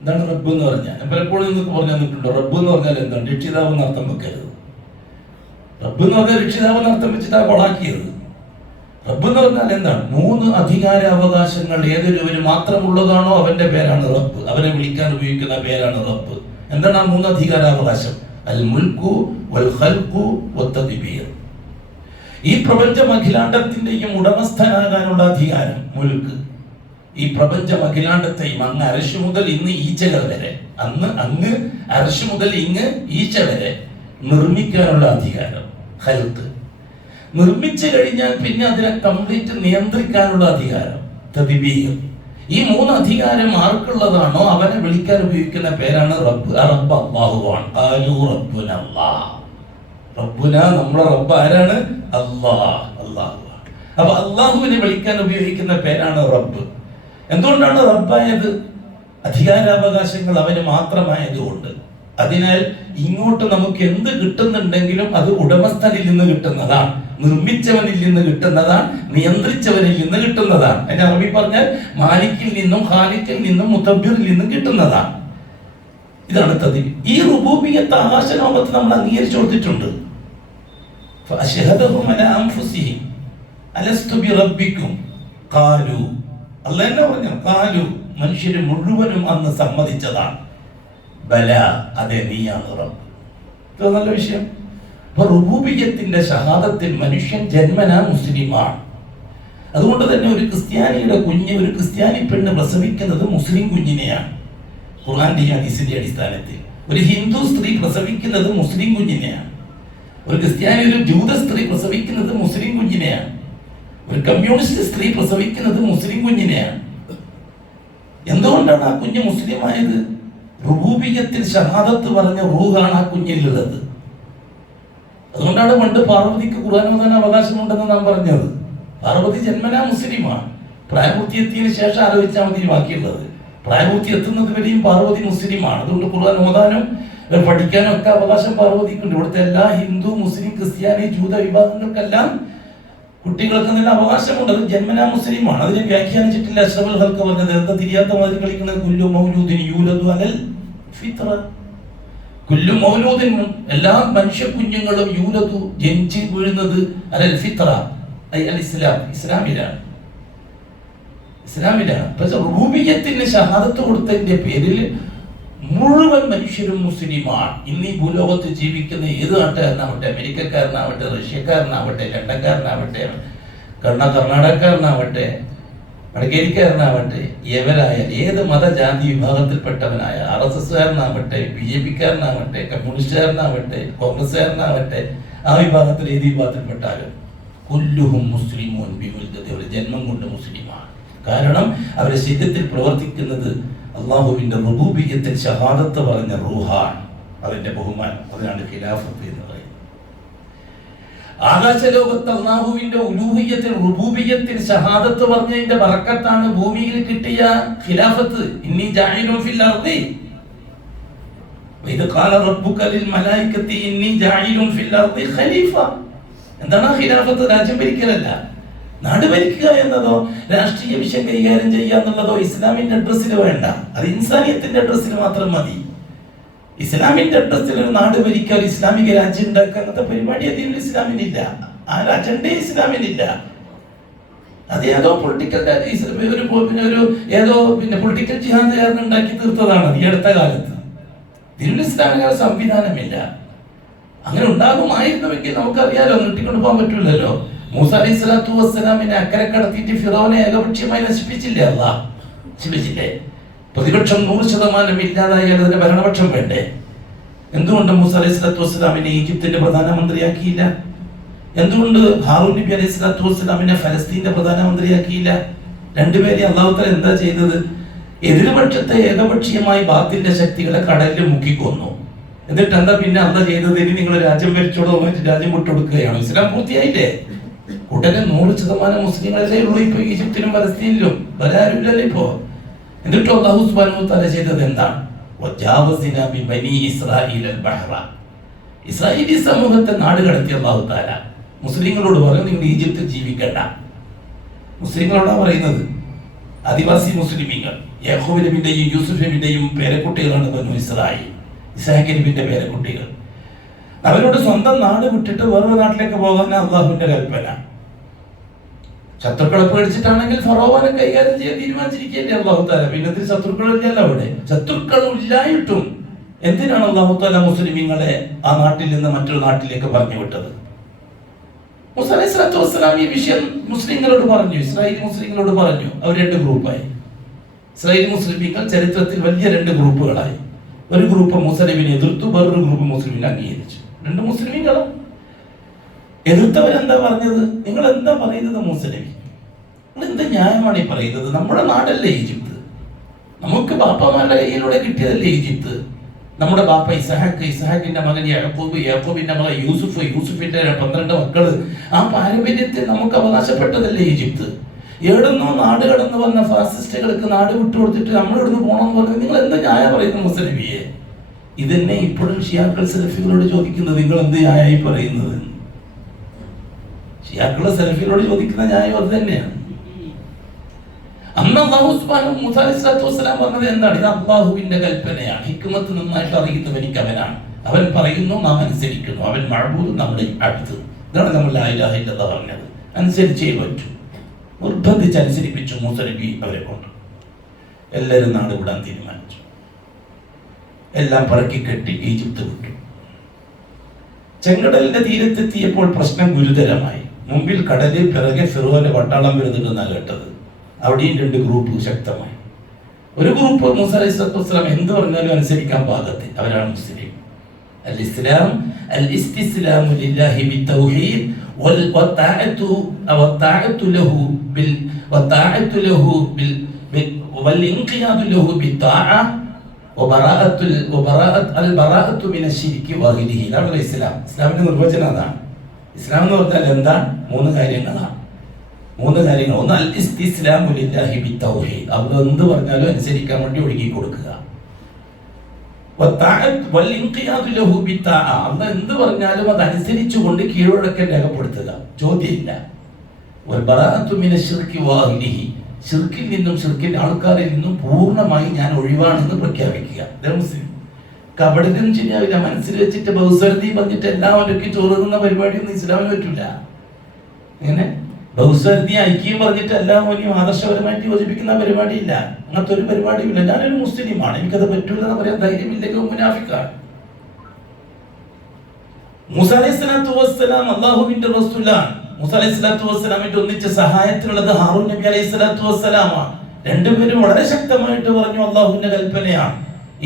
എന്താണ് റബ്ബ് എന്ന് പറഞ്ഞാൽ? ഞാൻ പലപ്പോഴും നിങ്ങൾക്ക് പറഞ്ഞു തന്നിട്ടുണ്ടോ? റബ്ബ് എന്ന് പറഞ്ഞാൽ എന്താണ്? രക്ഷിതാവ് എന്ന് അർത്ഥം വെക്കരുത്. റബ്ബ് എന്ന് പറഞ്ഞാൽ രക്ഷിതാവ് എന്ന് അർത്ഥം വെച്ചിട്ടാണ് കൊളാക്കിയത്. റബ്ബ് എന്ന് പറഞ്ഞാൽ എന്താണ്? 3 അധികാരാവകാശങ്ങൾ ഏതൊരുവന് മാത്രമുള്ളതാണോ അവന്റെ പേരാണ് റബ്ബ്. അവനെ വിളിക്കാൻ ഉപയോഗിക്കുന്ന പേരാണ് റബ്ബ്. എന്താണ് ആ 3 അധികാരാവകാശം? അൽ മുൽക്കു വൽ ഖൽഖു വത്തദ്ബീർ. ഈ പ്രപഞ്ചം അഖിലാണ്ടത്തിന്റെയും ഉടമസ്ഥനാകാനുള്ള അധികാരം, മുൽക്ക്. ഈ പ്രപഞ്ചം അഖിലാണ്ടത്തെയും അങ്ങ് അരശ് മുതൽ ഇന്ന് ഈച്ചകൾ വരെ, അങ്ങ് അരശ് മുതൽ ഇങ്ങ് ഈച്ച വരെ നിർമ്മിക്കാനുള്ള അധികാരം, ഖൽഖ്. നിർമ്മിച്ചു കഴിഞ്ഞാൽ പിന്നെ അതിനെ കംപ്ലീറ്റ് നിയന്ത്രിക്കാനുള്ള അധികാരം, തദ്ബീർ. ഈ 3 അധികാരം ആർക്കുള്ളതാണോ അവനെ വിളിക്കാൻ ഉപയോഗിക്കുന്ന പേരാണ് റബ്ബ്. ആ റബ്ബ് അല്ലാഹുവാണ്. ഖാലൂ റബ്ബുന അല്ലാഹ്. റബ്ബുന, നമ്മുടെ റബ്ബ് ആരാണ്? അല്ലാഹ്, അല്ലാഹുവാണ്. അപ്പൊ അല്ലാഹുവിനെ വിളിക്കാൻ ഉപയോഗിക്കുന്ന പേരാണ് റബ്ബ്. എന്തുകൊണ്ടാണ് റബ്ബായത്? അധികാരാവകാശങ്ങൾ അവന് മാത്രമായതുകൊണ്ട്. അതിനാൽ ഇങ്ങോട്ട് നമുക്ക് എന്ത് കിട്ടുന്നുണ്ടെങ്കിലും അത് ഉടമസ്ഥനിൽ നിന്ന് കിട്ടുന്നതാണ്, നിർമ്മിച്ചവനിൽ നിന്ന് കിട്ടുന്നതാണ്, നിയന്ത്രിച്ചവനിൽ നിന്ന് കിട്ടുന്നതാണ്. അതിന്റെ അറബി പറഞ്ഞാൽ മാലിക്കിൽ നിന്നും ഖാലിക്കിൽ നിന്നും മുതബ്ബിറിൽ നിന്നും കിട്ടുന്നതാണ്. ഇതാണ് തദ്ബീർ. ഈ റുബൂബിയ്യത്ത് ആകാശലോകത്ത് നമ്മൾ അംഗീകരിച്ചു കൊടുത്തിട്ടുണ്ട്. ഫഅശ്ഹദഹും അലാ അൻഫുസിഹിം അലസ്തു ബിറബ്ബിക്കും ഖാലു. അല്ലാഹ് തന്നെ പറഞ്ഞു, ഖാലു. മനുഷ്യർ മുഴുവനും അന്ന് സമ്മതിച്ചതാണ്. ബല, അതെ നീയാണ് റബ്ബ്. ഇത് നല്ല വിഷയം. അപ്പൊ റുബൂബിയ്യത്തിന്റെ ഷഹാദത്തിൽ മനുഷ്യൻ ജന്മനാ മുസ്ലിമാണ്. അതുകൊണ്ട് തന്നെ ഒരു ക്രിസ്ത്യാനിയുടെ കുഞ്ഞ്, ഒരു ക്രിസ്ത്യാനി പെണ്ണ് പ്രസവിക്കുന്നത് മുസ്ലിം കുഞ്ഞിനെയാണ് ഖുർആന്റെയും ഹദീസിന്റെ അടിസ്ഥാനത്തിൽ. ഒരു ഹിന്ദു സ്ത്രീ പ്രസവിക്കുന്നത് മുസ്ലിം കുഞ്ഞിനെയാണ്. ഒരു ക്രിസ്ത്യാനി, ഒരു ജൂത സ്ത്രീ പ്രസവിക്കുന്നത് മുസ്ലിം കുഞ്ഞിനെയാണ്. ഒരു കമ്മ്യൂണിസ്റ്റ് സ്ത്രീ പ്രസവിക്കുന്നത് മുസ്ലിം കുഞ്ഞിനെയാണ്. എന്തുകൊണ്ടാണ് ആ കുഞ്ഞ് മുസ്ലിം ആയത്? റുബൂബിയ്യത്തിൽ ഷഹാദത്ത് പറഞ്ഞ റൂഹാണ് ആ കുഞ്ഞിലുള്ളത്. അതുകൊണ്ടാണ് പണ്ട് പാർവതിക്ക് ഖുർആൻ ഓതാൻ അവകാശമുണ്ടെന്ന് നാം പറഞ്ഞത്. പാർവതി ജന്മനാ മുസ്ലിമാണ്. പ്രായപൂർത്തിയെത്തിയതിനു ശേഷം ആലോചിച്ചാൽ മതി ബാക്കിയുള്ളത്. പ്രായപൂർത്തി എത്തുന്നത് വരെയും പാർവതി മുസ്ലിമാണ്. അതുകൊണ്ട് ഖുർആൻ ഓതാനും പഠിക്കാനും ഒക്കെ അവകാശം പാർവതിക്കുണ്ട്. ഇവിടുത്തെ എല്ലാ ഹിന്ദു, മുസ്ലിം, ക്രിസ്ത്യാനി, ജൂത വിഭാഗങ്ങൾക്കെല്ലാം കുട്ടികൾക്ക് നല്ല അവകാശമുണ്ട്. അത് ജന്മനാ മുസ്ലിമാണ്. അതിനെ വ്യാഖ്യാനിച്ചിട്ടില്ല അഷ്റഫുൽ ഖൽഖ് പറഞ്ഞത്. എന്താ തിരിയാത്ത മാതിരി കളിക്കുന്നത്? കുല്ലു മൗലൂദിൻ യൂലദു അലൽ ഫിത്ര. കുല്ലു മൗലൂദിൻ, എല്ലാ മനുഷ്യ കുഞ്ഞുങ്ങളും യൂലദു, ജനിച്ച് വീഴുന്നത് അലൽ ഫിത്ര, അൽ ഇസ്ലാം, ഇസ്ലാമിലാണ്. പക്ഷെ റുബൂബിയ്യത്തിന് ഷഹാദത്ത് കൊടുത്തതിന്റെ പേരിൽ മുഴുവൻ മനുഷ്യരും മുസ്ലിമാണ്. ഇന്ന് ഈ ഭൂലോകത്ത് ജീവിക്കുന്ന ഏത് നാട്ടുകാരനാവട്ടെ, അമേരിക്കക്കാരനാവട്ടെ, റഷ്യക്കാരനാവട്ടെ, ലണ്ടൻകാരനാവട്ടെ, കർണാടകക്കാരനാവട്ടെ, വടക്കേരിക്കാരനാവട്ടെ, യവരായ ഏത് മതജാതി വിഭാഗത്തിൽപ്പെട്ടവനായ RSSകാരനാവട്ടെ, BJPക്കാരനാവട്ടെ, കമ്മ്യൂണിസ്റ്റുകാരനാവട്ടെ, കോൺഗ്രസ്സുകാരനാവട്ടെ, ആ വിഭാഗത്തിൽ ഏത് വിഭാഗത്തിൽപ്പെട്ടാലും കുല്ലുഹും മുസ്ലിമൂൻ ബിമുൽദതി, അവർ ജന്മം കൊണ്ട് മുസ്ലിമാണ്. കാരണം അവരുടെ ശരീരത്തിൽ പ്രവർത്തിക്കുന്നത് അള്ളാഹുവിന്റെ റുബൂബിയ്യത്തിൽ ഷഹാദത്ത് പറഞ്ഞ റൂഹാണ്. അതിന്റെ ബഹുമാനം, അതിനാണ് ഖിലാഫത്ത് എന്ന് പറയുന്നത്. ആകാശലോകത്ത് അള്ളാഹുവിന്റെ ഉലൂഹിയ്യത്തിൽ, റുബൂബിയ്യത്തിൽ ഷഹാദത്ത് പറഞ്ഞതിന്റെ ബറക്കത്താണ് ഭൂമിയിൽ കിട്ടിയ ഖിലാഫത്ത്. ഇന്നി ജാഇലുൻ ഫിൽ അർദി വഇദ ഖാല റബ്ബുക ലിൽ മലായികതി ഇന്നി ജാഇലുൻ ഫിൽ അർദി ഖലീഫ. എന്താണ് ഖിലാഫത്ത്? രാജ്യം ഭരിക്കലല്ല. നാട് ഭരിക്കുക എന്നതോ രാഷ്ട്രീയ വിഷയം കൈകാര്യം ചെയ്യുക എന്നുള്ളതോ ഇസ്ലാമിന്റെ അഡ്രസ്സിൽ വേണ്ട. അത് ഇൻസാനിയത്തിന്റെ അഡ്രസ്സിൽ മാത്രം മതി. ഇസ്ലാമിന്റെ അഡ്രസ്സിൽ ഒരു നാട് ഭരിക്കുക, ഒരു ഇസ്ലാമിക രാജ്യം ഉണ്ടാക്കുക എന്നത്തെ പരിപാടി അതിൽ ഇസ്ലാമിനില്ല. ആ അജണ്ടയെ ഇസ്ലാമിനില്ല. അത് ഏതോ പൊളിറ്റിക്കൽ പൊളിറ്റിക്കൽ ജിഹാദുകാരൻ ഉണ്ടാക്കി തീർത്തതാണ് ഈ അടുത്ത കാലത്ത്. ഇതിൽ ഇസ്ലാമിക സംവിധാനമില്ല. അങ്ങനെ ഉണ്ടാകുമായിരുന്നുവെങ്കിൽ നമുക്കറിയാലോ, നീട്ടിക്കൊണ്ടു പോകാൻ പറ്റൂലല്ലോ. മൂസ അലൈഹി സ്വലാത്തു വസ്സലാമിനെ അക്കരെ കടത്തിയിട്ട് ഫിറൗനെ ഏകപക്ഷീയമായി നശിപ്പിച്ചില്ലേ? അല്ലാഹ് നശിപ്പിച്ചില്ലേ? പ്രതിപക്ഷം 100% ഇല്ലാതായാൽ അതിന്റെ ഭരണപക്ഷം വേണ്ടേ? എന്തുകൊണ്ട് മൂസ അലൈഹി സ്വലാത്തു വസ്സലാമിനെ ഈജിപ്തിന്റെ പ്രധാനമന്ത്രിയാക്കിയില്ല? എന്തുകൊണ്ട് ഹാറൂൻ നബി അലൈഹി സ്വലാത്തു വസ്സലാമിനെ ഫലസ്തീന്റെ പ്രധാനമന്ത്രിയാക്കിയില്ല? രണ്ടുപേരെ അല്ലാഹു തആല എന്താ ചെയ്തത്? എതിർപക്ഷത്തെ ഏകപക്ഷീയമായി ബാത്തിന്റെ ശക്തികളെ കടലിൽ മുക്കിക്കൊന്നു. എന്നിട്ട് എന്താ പിന്നെ അല്ലാഹ് ചെയ്തത്? ഇനി നിങ്ങൾ രാജ്യം ഭരിച്ചോളൂ, രാജ്യം വിട്ടുകൊടുക്കുകയാണ്. ഇസ്ലാം പൂർത്തിയായില്ലേ? ഉടനെ 100% മുസ്ലിങ്ങളല്ലേ ഉള്ളൂ ഇപ്പൊ ഈജിപ്തിലും പലസ്തീനിലും. വേറെ ആരുമില്ലല്ലോ ഇപ്പോ. എന്നിട്ട് അല്ലാഹു സുബ്ഹാനഹു വ തആല ചെയ്തത് എന്താണ്? വജാവസ്നാ ബിബനി ഇസ്രായീൽ അൽ ബഹ്റ. ഇസ്രായേലി സമൂഹത്തെ നാട് കടത്തിയ അല്ലാഹു തആല മുസ്ലിങ്ങളോട് പറഞ്ഞു, നിങ്ങൾ ഈജിപ്തിൽ ജീവിക്കണ്ട. മുസ്ലിങ്ങളോടാ പറയുന്നത്. ആദിവാസി മുസ്ലിമീങ്ങൾ, യാക്കൂബ് നബിയുടെയും യൂസുഫ് നബിയുടെയും പേരക്കുട്ടികളാണ് ബനൂ ഇസ്രായേൽ, ഇസ്ഹാഖ് നബിയുടെ പേരക്കുട്ടികൾ. അവരോട് സ്വന്തം നാട് വിട്ടിട്ട് വേറൊരു നാട്ടിലേക്ക് പോകാൻ അള്ളാഹുവിന്റെ കൽപ്പന. ശത്രുക്കളെ പേടിച്ചിട്ടാണെങ്കിൽ ഫറോവനെ കൈകാര്യം ചെയ്യാൻ തീരുമാനിച്ചിരിക്കുകയല്ലേ അള്ളാഹു താല. പിന്നെ ശത്രുക്കളില്ലല്ലോ അവിടെ. ശത്രുക്കളില്ലായിട്ടും എന്തിനാണ് അള്ളാഹു താല മുസ്ലിമീങ്ങളെ ആ നാട്ടിൽ നിന്ന് മറ്റൊരു നാട്ടിലേക്ക് പറഞ്ഞു വിട്ടത്? മൂസ അലൈഹി സ്വലാത്തു വസ്സലാം ഈ വിഷയം മുസ്ലിങ്ങളോട് പറഞ്ഞു, ഇസ്രായേലി മുസ്ലിങ്ങളോട് പറഞ്ഞു. അവർ രണ്ട് ഗ്രൂപ്പായി. ഇസ്രായേലി മുസ്ലിമീങ്ങൾ ചരിത്രത്തിൽ വലിയ രണ്ട് ഗ്രൂപ്പുകളായി. ഒരു ഗ്രൂപ്പ് മൂസ നബിയെ എതിർത്തു, വേറൊരു ഗ്രൂപ്പ് മുസ്ലിമിനെ അംഗീകരിച്ചു. രണ്ട് മുസ്ലിമീങ്ങളും. എതിർത്തവരെന്താ പറഞ്ഞത്? നിങ്ങൾ എന്താ പറയുന്നത് മൂസ നബി? നിങ്ങൾ എന്ത് ന്യായമാണ് ഈ പറയുന്നത്? നമ്മുടെ നാടല്ലേ ഈജിപ്ത്, നമുക്ക് ബാപ്പമാരുടെ കയ്യിലൂടെ കിട്ടിയതല്ലേ ഈജിപ്ത്. നമ്മുടെ ബാപ്പ ഇസ്ഹാഖ്, ഇസ്ഹാഖിന്റെ മകൻ യാക്കൂബ്, യാക്കൂബിന്റെ മകൻ യൂസുഫ്, യൂസുഫിന്റെ 12 മക്കള്, ആ പാരമ്പര്യത്തെ നമുക്ക് അവകാശപ്പെട്ടതല്ലേ ഈജിപ്ത്. എവിടുന്നോ നാട് കടന്നു വന്ന ഫാസിസ്റ്റുകൾക്ക് നാട് വിട്ടുകൊടുത്തിട്ട് നമ്മൾ ഇവിടുന്ന് പോകണമെന്ന് പറഞ്ഞത് നിങ്ങൾ എന്താ ന്യായം പറയുന്നത് മൂസ നബിയെ? ഇതന്നെ ഇപ്പോഴും ഷിയാക്കൾ സലഫികളോട് ചോദിക്കുന്നത്, നിങ്ങൾ എന്ത് ന്യായമായി പറയുന്നത്? ഷിയാക്കള് സലഫികളോട് ചോദിക്കുന്ന ന്യായം അത് തന്നെയാണ്. അന്ന് അല്ലാഹു സുബ്ഹാനഹു മൂസ അലൈഹി സ്വലാത്തു വസ്സലാം പറഞ്ഞത് എന്താണ്? ഇത് അല്ലാഹുവിന്റെ കൽപ്പനയാണ്. ഹിക്മത്ത് നന്നായിട്ട് അറിയുന്നവനിക്ക് അവനാണ്. അവൻ പറയുന്നു, നാം അനുസരിക്കുന്നു. അവൻ മഅബൂദ്, നമ്മുടെ അബ്ദ്. ഇതാണ് നമ്മൾ ലാ ഇലാഹ ഇല്ലല്ലാഹ് പറഞ്ഞത്. അനുസരിച്ചേ പറ്റൂ. നിർബന്ധിച്ച് അനുസരിപ്പിച്ചു മൂസ നബി അവരെ കൊണ്ട്. എല്ലാവരും നാട് വിടാൻ തീരുമാനിച്ചു. എല്ലാം പറക്കി കെട്ടി ഈജിപ്ത് വിട്ടു. ചെങ്കടലിന്റെ തീരത്തെത്തിയപ്പോൾ പ്രശ്നം ഗുരുതരമായി. മുമ്പിൽ കടലിൽ പിറകെ ഫിറോന്റെ പട്ടാളം വരുന്നുണ്ടെന്നാണ് കേട്ടത്. അവിടെയും രണ്ട് ഗ്രൂപ്പ് ശക്തമായി. ഒരു ഗ്രൂപ്പ് മൂസ അലൈഹി സ്വലാത്തു വസ്സലാം എന്ത് പറഞ്ഞാലും അനുസരിക്കാൻ പാകത്തിൽ, അവരാണ് മുസ്ലിം. അൽ ഇസ്ലാം അൽ ഇസ്തിസ്ലാമു ലില്ലാഹി ബിത്തൗഹീദ് والطاعة له والانقياد له بالطاعة البراءة من الشرك وأهله. ഇതാണ് ഇസ്ലാം. ഇസ്ലാമിന്റെ നിർവചനം അതാണ്. ഇസ്ലാം എന്ന് പറഞ്ഞാൽ എന്താ? മൂന്ന് കാര്യങ്ങളാണ്. ഒന്ന് അൽ ഇസ്തിസ്ലാമു ലില്ലാഹി ബിത്തൗഹീദ്, അവർ എന്ത് പറഞ്ഞാലും അനുസരിക്കാൻ വേണ്ടി ഒഴുകി കൊടുക്കുക. അന്ന് എന്ത് പറഞ്ഞാലും അത് അനുസരിച്ചുകൊണ്ട് കീഴടക്കം രേഖപ്പെടുത്തുക, ചോദ്യമില്ല. ശിർക്കിൽ നിന്നും ശിർക്കിന്റെ ആൾക്കാരിൽ നിന്നും പൂർണ്ണമായി ഞാൻ ഒഴിവാണെന്ന് പ്രഖ്യാപിക്കുക. കപടനും ശരിയാവില്ല. മനസ്സിൽ വെച്ചിട്ട് ബഹുസ്വരതി പറഞ്ഞിട്ട് എല്ലാവരും ചോറുന്ന പരിപാടിയൊന്നും ഇസ്ലാമിന് പറ്റില്ല. ഇങ്ങനെ ബഹുസ്വരതി ഐക്യം പറഞ്ഞിട്ട് എല്ലാവരെയും ആദർശപരമായിട്ട് യോജിപ്പിക്കുന്ന പരിപാടിയില്ല. അങ്ങനത്തെ ഒരു പരിപാടിയില്ല. ഞാനൊരു മുസ്ലിമാണ്, എനിക്കത് പറ്റൂല എന്ന് പറയാൻ ധൈര്യമില്ലെങ്കിൽ മുനാഫിക്കാണ്. മൂസ അലൈഹി സ്വലാത്തു വസ്സലാം അല്ലാഹുവിന്റെ റസൂലാണ്. മൂസ അലൈഹി സ്വലാത്തു വസ്സലാമിന്റെ ഒന്നിച്ച സഹായത്തിനുള്ളത് ഹാറൂൻ നബി അലൈഹി സ്വലാത്തു വസ്സലാമാണ്. രണ്ടുപേരും വളരെ ശക്തമായിട്ട് പറഞ്ഞു, അല്ലാഹുവിന്റെ കൽപ്പനയാണ്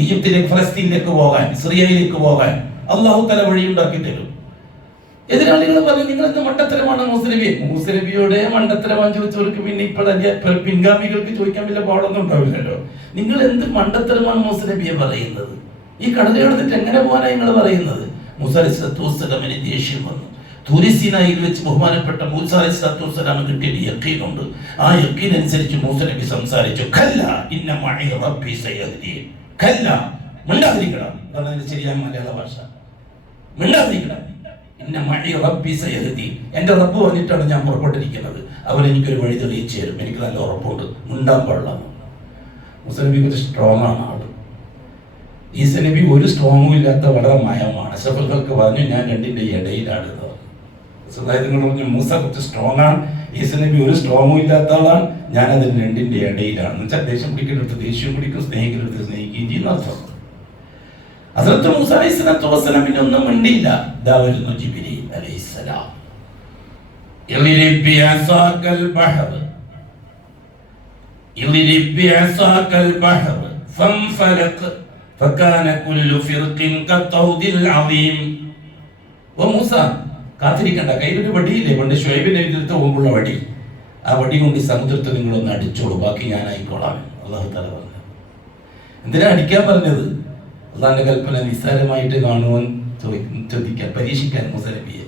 ഈജിപ്തിലേക്ക്, ഫലസ്തീനിലേക്ക് പോകാൻ, സിറിയയിലേക്ക് പോകാൻ അല്ലാഹു തആല വഴിയുണ്ടാക്കി തരും. എതിരാളികൾ പറഞ്ഞു, നിങ്ങൾ എന്ത് മണ്ടത്തരമാണ് മൂസ നബി? മൂസ നബിയുടെ മണ്ടത്തരമാണ് ചോദിച്ചവർക്ക് പിന്നെ ഇപ്പോഴല്ലേ പിൻഗാമികൾക്ക് ചോദിക്കാൻ വലിയ പാടൊന്നും ഉണ്ടാവില്ലല്ലോ. നിങ്ങൾ എന്ത് മണ്ടത്തരമാണ് മൂസ നബിയെ പറയുന്നത്? ഈ കടൽ എടുത്തിട്ട് എങ്ങനെ പോകാനാണ് നിങ്ങൾ പറയുന്നത്? മൂസ അലൈഹി സ്വലാത്തു വസ്സലാമിന് ദേഷ്യം വന്നു. തൂരിസീനായിൽ വെച്ച് ബഹുമാനപ്പെട്ട മൂസ അലൈഹി സ്വലാത്തു വസ്സലാമിന് കിട്ടിയ യഖീനുണ്ട്. ആ യഖീൻ അനുസരിച്ച് മൂസ നബി സംസാരിച്ചു. ഖല്ല ഇന്ന മഅി റബ്ബി സയഹ്ദീൻ. ഖല്ല, മിണ്ടാതിരിക്കണം. അതാണ് അതിന്റെ ശരിയായ മലയാള ഭാഷ. മിണ്ടാതിരിക്കണം. ഇന്ന മഅി റബ്ബി സയഹ്ദീൻ. എൻ്റെ റബ്ബ് പറഞ്ഞിട്ടാണ് ഞാൻ പുറപ്പെട്ടിരിക്കുന്നത്. അവൻ എനിക്കൊരു വഴി തെളിയിച്ചു തരും. എനിക്ക് നല്ല ഉറപ്പുണ്ട്. മിണ്ടാൻ പാടില്ല. മൂസ നബി ഒരു സ്ട്രോങ് ആണ് ആള്. ഈസ നബി ഒരു സ്ട്രോങ്ങും ഇല്ലാത്ത വളരെ മയമാണ്. അഷ്റഫുൽഖൽക്ക് പറഞ്ഞു, ഞാൻ രണ്ടിന്റെ ഇടയിലാണ്. നിങ്ങൾ പറഞ്ഞു മൂസ കുറച്ച് സ്ട്രോങ് ആണ്, ഈസ നബി ഒരു സ്ട്രോങ്ങും ഇല്ലാത്ത ആളാണ്, ഞാൻ അതിന് രണ്ടിന്റെ ഇടയിലാണ്. എന്ന് വെച്ചാൽ ദേഷ്യം പിടിക്കുന്നിടത്ത് ദേഷ്യം പിടിക്കും, സ്നേഹിക്കുന്നിടത്ത് സ്നേഹിക്കുകയും ചെയ്യുന്ന അർത്ഥം. ഹസ്രത്ത് മൂസ അലൈഹി സ്വലാത്തു വസ്സലാമിന് ഒന്നും മിണ്ടിയില്ല. ദാ വരുന്നു ജിബ്രീൽ അലൈഹിസ്സലാം. ഇളിരിബ് ബിഅസാകൽ ബഹർ ഇളിരിബ് ബിഅസാകൽ ബഹർ ഫൻഫലഖ് ഫകാന കുല്ലു ഫിർഖിൻ കത്തൗദിൽ അളീം. ഓ മൂസ, കാത്തിരിക്കണ്ട, കയ്യിലൊരു വടിയില്ലേ, പണ്ട് ശുഐബിന്റെ എതിർത്ത് പോകുമ്പോഴുള്ള വടി, ആ വടി കൊണ്ട് ഈ സമുദ്രത്തെ നിങ്ങളൊന്ന് അടിച്ചോളൂ, ബാക്കി ഞാനായിക്കോളാം അല്ലാഹു തആല പറഞ്ഞു. എന്തിനാ അടിക്കാൻ പറഞ്ഞത്? അള്ളാഹിന്റെ കൽപ്പന നിസ്സാരമായിട്ട് കാണുവാൻ ചോദിക്കാൻ, പരീക്ഷിക്കാൻ മൂസ നബിയെ.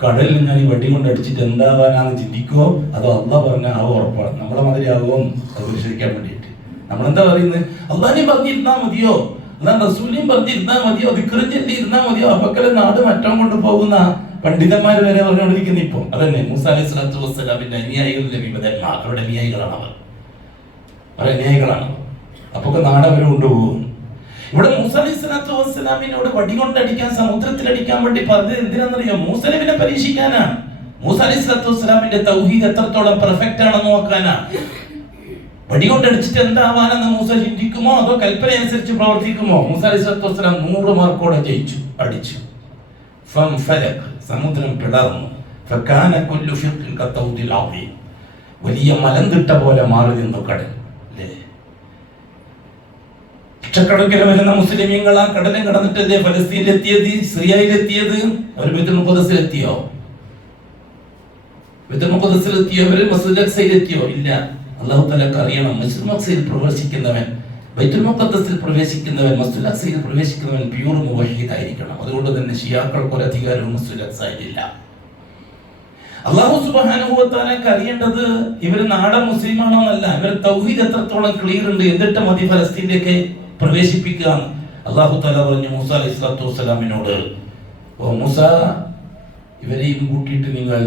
കടലിൽ ഞാൻ ഈ വടി കൊണ്ട് അടിച്ചിട്ട് എന്താവാനാന്ന് ചിന്തിക്കോ അതോ അള്ളാഹ് പറഞ്ഞ ആ ഉറപ്പാണ് നമ്മളെ മാതിരി ആകുമോ അത് പരിശോധിക്കാൻ വേണ്ടിയിട്ട്. നമ്മളെന്താ പറയുന്നത്? അള്ളാഹിനെ പറഞ്ഞിരുന്നാ മതിയോ? എന്നാൽ റസൂലിയും പറഞ്ഞിരുന്നാ മതിയോ, ദിക്റും ചൊല്ലി ഇരുന്നാ മതിയോ, അപ്പക്കലെ നാട് മറ്റം കൊണ്ട് പോകുന്ന പണ്ഡിതന്മാർ വരെ പറഞ്ഞുകൊണ്ടിരിക്കുന്നു. ഇപ്പം അതന്നെ മൂസ അലൈഹി സ്വലാത്തു വസ്സലാമിന്റെ അനുയായികളുടെ വിമതന്മാർ, അവരുടെ അനുയായികളാണ് അവരുടെ അനുയായികളാണ്. അപ്പൊക്കെ നാട് അവർ കൊണ്ടുപോകും. ഇവിടെ മൂസ അലൈഹി സ്വലാത്തു വസ്സലാമിനോട് വടി കൊണ്ടടിക്കാൻ, സമുദ്രത്തിലടിക്കാൻ വേണ്ടി പറഞ്ഞത് എന്തിനാണെന്നറിയോ? മൂസ നബിനെ പരീക്ഷിക്കാനാണ്. മൂസ അലൈഹി സ്വലാത്തു വസ്സലാമിന്റെ തൗഹീദ് എത്രത്തോളം പെർഫെക്റ്റ് ആണെന്ന് നോക്കാനാ. വടികൊണ്ടടിച്ചിട്ട് എന്താവാനെന്ന് മൂസ ചിന്തിക്കുമോ അതോ കൽപ്പന അനുസരിച്ച് പ്രവർത്തിക്കുമോ? മൂസ അലൈഹി സ്വലാത്തു വസ്സലാം 100 മാർക്കോടെ ജയിച്ചു, അടിച്ചു. സമുദ്രം പിളർന്നു. വലിയ മലന്തിട്ട പോലെ മാറി നിന്നു കടൽ. ലക്ഷക്കണക്കിന് വരുന്ന മുസ്ലിമീങ്ങൾ ആ കടലും കടന്നിട്ടല്ലേ ഫലസ്തീനിലെത്തിയത്, സിറിയയിലെത്തിയത്. അവർ ബൈത്തുൽ മുഖദ്ദസിലെത്തിയോ? ബൈത്തുൽ മുഖദ്ദസിലെത്തിയോ? അവര് മസ്ജിദുൽ അഖ്സയിലെത്തിയോ? ഇല്ല. അല്ലാഹു തആലക്ക് അറിയണം. മസ്ജിദുൽ അഖ്സയിൽ പ്രവേശിക്കുന്നവൻ, ബൈത്തുൽ മുഖദ്ദസിൽ പ്രവേശിക്കുന്നവൻ, മസ്ജിദുൽ അഖ്സയിൽ പ്രവേശിക്കുന്നവൻ പ്യൂർ മുവഹ്ഹിദ് ആയിരിക്കണം. അതുകൊണ്ട് തന്നെ ഷിയാക്കൾക്ക് ഒരു അധികാരവും മസ്ജിദുൽ അഖ്സയിലില്ല. അല്ലാഹു സുബ്ഹാനഹു വ തആലക്ക് അറിയേണ്ടത് ഇവർ നാടൻ മുസ്ലിമാണോ എന്നല്ല, ഇവർ തൗഹീദ് എത്രത്തോളം ക്ലിയർ ഉണ്ട്, എന്നിട്ട് മതി ഫലസ്തീനിലേക്ക് പ്രവേശിപ്പിക്കുക. അല്ലാഹു തആല പറഞ്ഞു മൂസ അലൈഹി സ്വലാത്തു വസ്സലാമിനോട്, ഓ മൂസ, ഇവരെയും കൂട്ടിയിട്ട് നിങ്ങൾ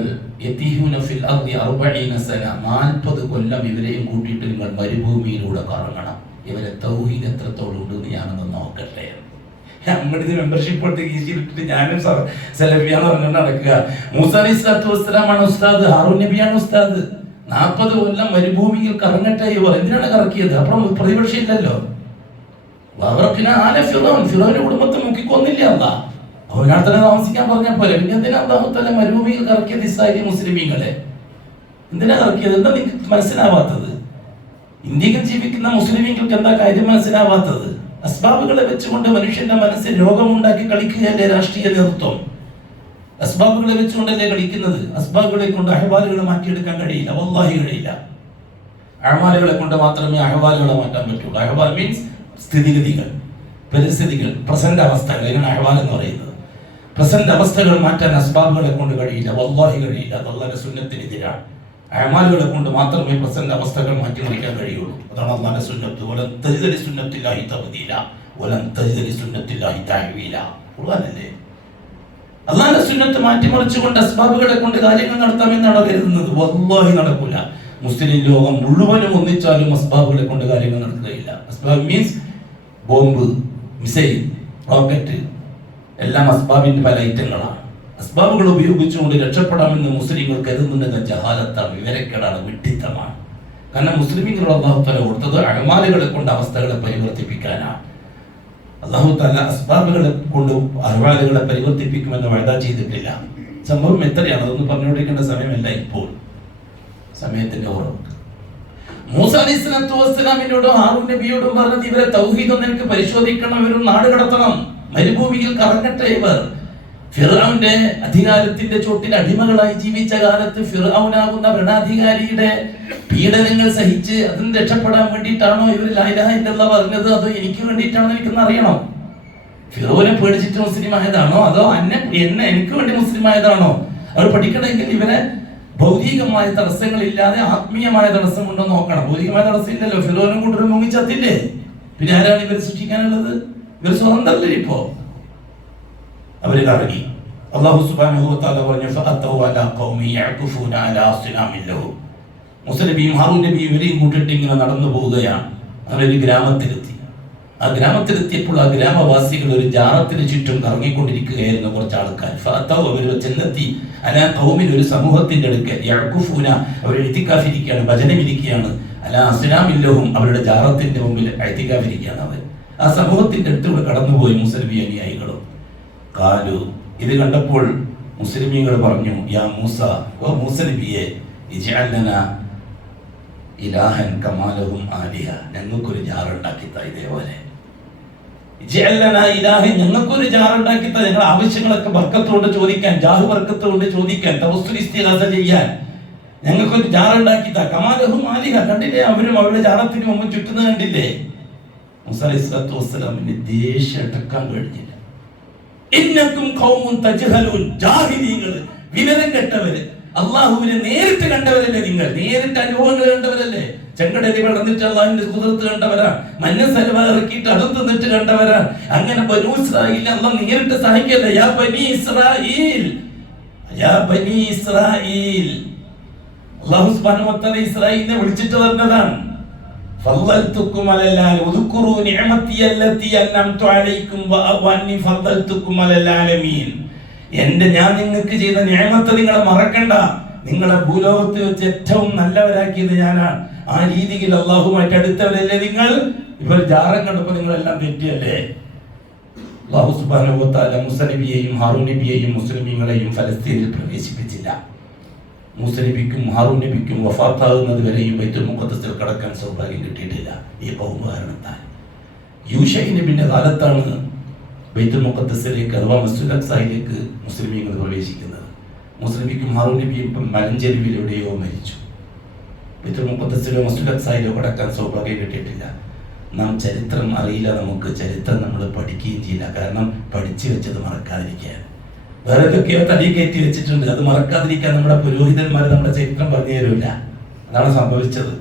40 കൊല്ലം ഇവരെയും കൂട്ടിയിട്ട് നിങ്ങൾ മരുഭൂമിയിലൂടെ കറങ്ങണം. ഇവരെ തൗഹീദ് എത്രത്തോളം ഉണ്ടെന്ന് ഞാനൊന്ന് നോക്കട്ടെ. നമ്മളിത് മെമ്പർഷിപ്പ് എടുത്ത് ഈജിപ്തിട്ട് ഞാനും സലഫിയാന്ന് പറഞ്ഞുകൊണ്ട് നടക്കുക. മൂസ അലൈഹി സ്വലാത്തു വസ്സലാമാണ് ഉസ്താദ്, ഹാറൂൻ നബിയാണ് ഉസ്താദ്. 40 കൊല്ലം മരുഭൂമിയിൽ കറങ്ങട്ടെ ഇവർ. എന്തിനാണ് കറക്കിയത്? അപ്പുറം പ്രതിപക്ഷം ഇല്ലല്ലോ. ഫിറൗന്റെ കുടുംബത്തെ മുക്കിക്കൊന്നില്ല അല്ലാ, അവനാട് തന്നെ താമസിക്കാൻ പറഞ്ഞ പോലെ. പിന്നെ എന്തിനാ അല്ലാഹു തആല മരുഭൂമിയിൽ കറക്കിയത് ഇസ്രായേലി മുസ്ലിമീങ്ങളെ? എന്തിനാ കറക്കിയത്? എന്താ നിങ്ങൾക്ക് മനസ്സിലാവാത്തത്? ഇന്ത്യയിൽ ജീവിക്കുന്ന മുസ്ലിമീങ്ങൾക്ക് എന്താ കാര്യം മനസ്സിലാവാത്തത്? അസ്ബാബുകളെ വെച്ചുകൊണ്ട് മനുഷ്യന്റെ മനസ്സിൽ രോഗമുണ്ടാക്കി കളിക്കുകയല്ലേ രാഷ്ട്രീയ നേതൃത്വം? അസ്ബാബുകളെ വെച്ചുകൊണ്ടല്ലേ കളിക്കുന്നത്. അസ്ബാബുകളെ കൊണ്ട് അഹ്വാലുകളെ മാറ്റിയെടുക്കാൻ കഴിയില്ല, വല്ലാഹി കഴിയില്ല. അഹ്വാലുകളെ കൊണ്ട് മാത്രമേ അഹ്വാലുകളെ മാറ്റാൻ പറ്റുള്ളൂ. അഹ്വാൽ മീൻസ് സ്ഥിതിഗതികൾ, പരിസ്ഥിതികൾ, പ്രസന്റ് അവസ്ഥകൾ. ഇതിനാണ് അഹ്വാൽ എന്ന് പറയുന്നത്. പ്രസന്റ് അവസ്ഥകൾ മാറ്റാൻ അസ്ബാബുകളെ കൊണ്ട് കഴിയില്ല, വല്ലാഹി കഴിയില്ല. അത് അല്ലാഹുവിന്റെ സുന്നത്തിനെതിരാണ്. അഅമാലുകളെ കൊണ്ട് മാത്രമേ പ്രസന്റ് അവസ്ഥകൾ മാറ്റി മറിക്കാൻ കഴിയുള്ളൂ. അതാണ് അല്ലാഹുവിന്റെ സുന്നത്ത്. വലൻ തജിദ ലിസുന്നത്തില്ലാഹി തബ്ദീല വലൻ തജിദ ലിസുന്നത്തില്ലാഹി തഅ്വീല. ഖുർആനല്ലേ? അല്ലാഹുവിന്റെ സുന്നത്ത് മാറ്റിമറിച്ചുകൊണ്ട് അസ്ബാബുകളെ കൊണ്ട് കാര്യങ്ങൾ നടത്താമെന്നാണ് കരുതുന്നത്. വല്ലാഹി നടക്കൂല. മുസ്ലിം ലോകം മുഴുവനും ഒന്നിച്ചാലും അസ്ബാബുകളെ കൊണ്ട് കാര്യങ്ങൾ നടക്കുകയില്ല. അസ്ബാബ് മീൻസ് ബോംബ്, മിസൈൽ, റോക്കറ്റ്, എല്ലാം അസ്ബാബിന്റെ പല ഐറ്റങ്ങളാണ്. അസ്ബാബുകൾ ഉപയോഗിച്ചുകൊണ്ട് രക്ഷപ്പെടാമെന്ന് മുസ്ലിങ്ങൾ കരുതുന്നുണ്ടെന്ന ജഹാലത്താണ്, വിവരക്കേടാണ്, വിഡ്ഢിത്തമാണ്. കാരണം മുസ്ലിമീങ്ങളോട് അല്ലാഹു തആല കൊടുത്തത് അഅമാലുകളെ കൊണ്ട് അവസ്ഥകളെ പരിവർത്തിപ്പിക്കാനാണ്. അല്ലാഹു തആല അസ്ബാബുകളെ കൊണ്ട് അഅമാലുകളെ പരിവർത്തിപ്പിക്കുമെന്ന് വഅദ ചെയ്തിട്ടില്ല. സംഭവം എത്രയാണ് അതൊന്നും പറഞ്ഞുകൊണ്ടിരിക്കേണ്ട സമയമല്ല ഇപ്പോൾ, സമയത്തിന്റെ ഓർമ്മ. മൂസ അലൈഹി സ്വലാത്തു വസ്സലാമിനോടും ഹാറൂൻ നബിയോടും പറഞ്ഞത് ഇവരെ തൗഹീദ് ഒന്ന് എനിക്ക് പരിശോധിക്കണം, ഇവരും നാട് കടത്തണം, മരുഭൂമിയിൽ കറങ്ങട്ടെ ഇവർ. ഫിർഔന്റെ അധികാരത്തിന്റെ ചോട്ടിൽ അടിമകളായി ജീവിച്ച കാലത്ത് ഫിർഔനാകുന്ന ഭരണാധികാരിയുടെ പീഡനങ്ങൾ സഹിച്ച് അതിന് രക്ഷപ്പെടാൻ വേണ്ടിയിട്ടാണോ ഇവർ ലാ ഇലാഹ ഇല്ലല്ലാഹ് പറഞ്ഞത്, അതോ എനിക്ക് വേണ്ടിയിട്ടാണോ എനിക്കൊന്ന് അറിയണം. ഫിറോനെ പേടിച്ചിട്ട് മുസ്ലിം ആയതാണോ അതോ എനിക്ക് വേണ്ടി മുസ്ലിം ആയതാണോ? അവർ പഠിക്കണമെങ്കിൽ ഇവരെ ഭൗതികമായ തടസ്സങ്ങളില്ലാതെ ആത്മീയമായ തടസ്സം കൊണ്ടോ നോക്കണം. ഭൗതികമായ തടസ്സം ഇല്ലല്ലോ, ഫിറോനും കൂട്ടരും മുങ്ങിച്ചത്തില്ലേ, പിന്നെ ആരാണ് ഇവർ സൃഷ്ടിക്കാനുള്ളത്? ഇവർ സ്വതന്ത്രല്ലേ? ഇപ്പോ അവര് കറങ്ങി. അല്ലാഹു സുബ്ഹാനഹു വ തആല പറഞ്ഞു ഫഅതൗ അലാ ഖൗമി യഅകുഫൂന അലാ അസ്നാമിൻ ലഹു. മൂസ നബിയും ഹാറൂൻ നബിയും ഇവരെയും കൂട്ടിട്ട് ഇങ്ങനെ നടന്നു പോവുകയാണ്. അങ്ങനെ ഒരു ഗ്രാമത്തിലെത്തി. ആ ഗ്രാമത്തിലെത്തിയപ്പോൾ ആ ഗ്രാമവാസികൾ ഒരു ജാറത്തിന് ചുറ്റും കറങ്ങിക്കൊണ്ടിരിക്കുകയായിരുന്നു കുറച്ച് ആൾക്കാർ. ഫഅതൗ, അവർ ചെന്നെത്തി അലാ ഖൗമിൻ, ഒരു സമൂഹത്തിന്റെ അടുക്കൽ. യഅകുഫൂന, അവർ ഇഅ്തികാഫിരിക്കുകയാണ്, ഭജനമിരിക്കുകയാണ്. അലാ അസ്നാമിൻ ലഹും, അവരുടെ ജാറത്തിന്റെ മുമ്പിൽ ഇഅ്തികാഫിരിക്കുകയാണ് അവർ. ആ സമൂഹത്തിന്റെ അടുത്തൂടെ കടന്നുപോയി മൂസ നബി അനുയായികളും. കാലു, ഇത് കണ്ടപ്പോൾ മുസ്ലിമീങ്ങൾ പറഞ്ഞു, യാ മൂസ, ഓ മൂസ നബിയെ, ഇജ്അൽ ലനാ ഇലാഹൻ കമാ ലഹും ആലിഹ, ഞങ്ങൾക്കൊരു ജാറുണ്ടാക്കിത്ത ഇതേപോലെ. ഇജ്അൽ ലനാ ഇലാഹൻ, ഞങ്ങൾക്കൊരു ജാറുണ്ടാക്കിത്ത, ഞങ്ങളുടെ ആവശ്യങ്ങളൊക്കെ ബർക്കത്തുകൊണ്ട് ചോദിക്കാൻ, ജാഹു ബർക്കത്ത് കൊണ്ട് ചോദിക്കാൻ, തവസ്സുൽ ഇസ്തിഗാസ ചെയ്യാൻ ഞങ്ങൾക്കൊരു ജാറുണ്ടാക്കിത്ത. കമാ ലഹും ആലിഹ, കണ്ടില്ലേ അവരും അവരുടെ ജാറത്തിന് മുമ്പ് ചുറ്റുന്നത് കണ്ടില്ലേ? മൂസ അലൈഹി സ്വലാത്തു വസ്സലാമിന് ദേഷ്യം അടക്കാൻ കഴിഞ്ഞില്ല. ഇന്നക്കും ഖൗമുൻ തജ്ഹലൂൻ, ജാഹിലീങ്ങൾ, വിവരം കെട്ടവര്. അള്ളാഹുവിനെ നേരിട്ട് കണ്ടവരല്ലേ നിങ്ങൾ? നേരിട്ട് അനുഭവങ്ങൾ കണ്ടവരല്ലേ? ചെങ്കടലി വളർന്നിട്ട് അള്ളാഹുവിന്റെ കുതിർത്ത് കണ്ടവരാ. മഞ്ഞ സലവ ഇറക്കിയിട്ട് അടുത്ത് നിന്നിട്ട് കണ്ടവരാ. അങ്ങനെ ബനൂ ഇസ്രായേൽ അള്ളാഹ് നേരിട്ട് സഹായിക്കല്ല. യാ ബനി ഇസ്രായേൽ, യാ ബനി ഇസ്രായേൽ. അല്ലാഹു സുബ്ഹാനഹു വ തആല ഇസ്രായേലിനെ വിളിച്ചിട്ട് പറഞ്ഞതാണ്, ഫളൽതുകും അലൽ ഉദ്കുറു നിഅമതി അല്ലതി അൻഅംതു അലൈക്കും വഅന്നി ഫളൽതുകും അലൽ ആലമീൻ. ഞാൻ നിങ്ങൾക്ക് ചെയ്ത നിഅമത്ത് നിങ്ങൾ മറക്കണ്ട. നിങ്ങളെ ഭൂലോകത്ത് വെച്ച് ഏറ്റവും നല്ലവരാക്കിയത് ഞാനാണ്. ആ രീതിയിൽ അല്ലാഹുമായിട്ട് അടുത്തവരല്ലേ നിങ്ങൾ? ഇവർ ജാറം കണ്ടപ്പോൾ നിങ്ങളെല്ലാം തെറ്റിയല്ലേ? അല്ലാഹു സുബ്ഹാനഹു വ തആല മൂസാ നബിയെയും ഹാറൂൻ നബിയെയും മുസ്ലിമീങ്ങളെയും ഫലസ്തീനിൽ പ്രവേശിപ്പിച്ചില്ല. മൂസാ നബിക്കും ഹാറൂൻ നബിക്കും വഫാത്താകുന്നത് വരെയും ബൈത്തുൽ മുഖദ്ദസിൽ കടക്കാൻ സൗഭാഗ്യം കിട്ടിയിട്ടില്ല. ഈ ബഹുമാനത്താൽ യൂശൈ നബിയുടെ കാലത്താണ് ബൈത്തുൽ മുഖദ്ദസിലേക്ക് അഥവാ മസ്ജിദുൽ അഖ്സയിലേക്ക് മുസ്ലിമീങ്ങൾ പ്രവേശിക്കുന്നത്. മൂസാ നബിക്കും ഹാറൂൻ നബിയും ഇപ്പം മലഞ്ചെരുവിലൂടെയോ മരിച്ചു. ബൈത്തുൽ മുഖദ്ദസിലോ മസ്ജിദുൽ അഖ്സയിലോ കടക്കാൻ സൗഭാഗ്യം കിട്ടിയിട്ടില്ല. നാം ചരിത്രം അറിയില്ല, നമുക്ക് ചരിത്രം നമ്മൾ പഠിക്കുകയും ചെയ്യില്ല. കാരണം പഠിച്ചു വെച്ചത് മറക്കാതിരിക്കാൻ. വേറെ ഏതൊക്കെയോ തടി കയറ്റി വെച്ചിട്ടുണ്ട്, അത് മറക്കാതിരിക്കാൻ നമ്മുടെ പുരോഹിതന്മാർ നമ്മുടെ ചരിത്രം പറഞ്ഞു തരില്ല. അതാണ് സംഭവിച്ചത്.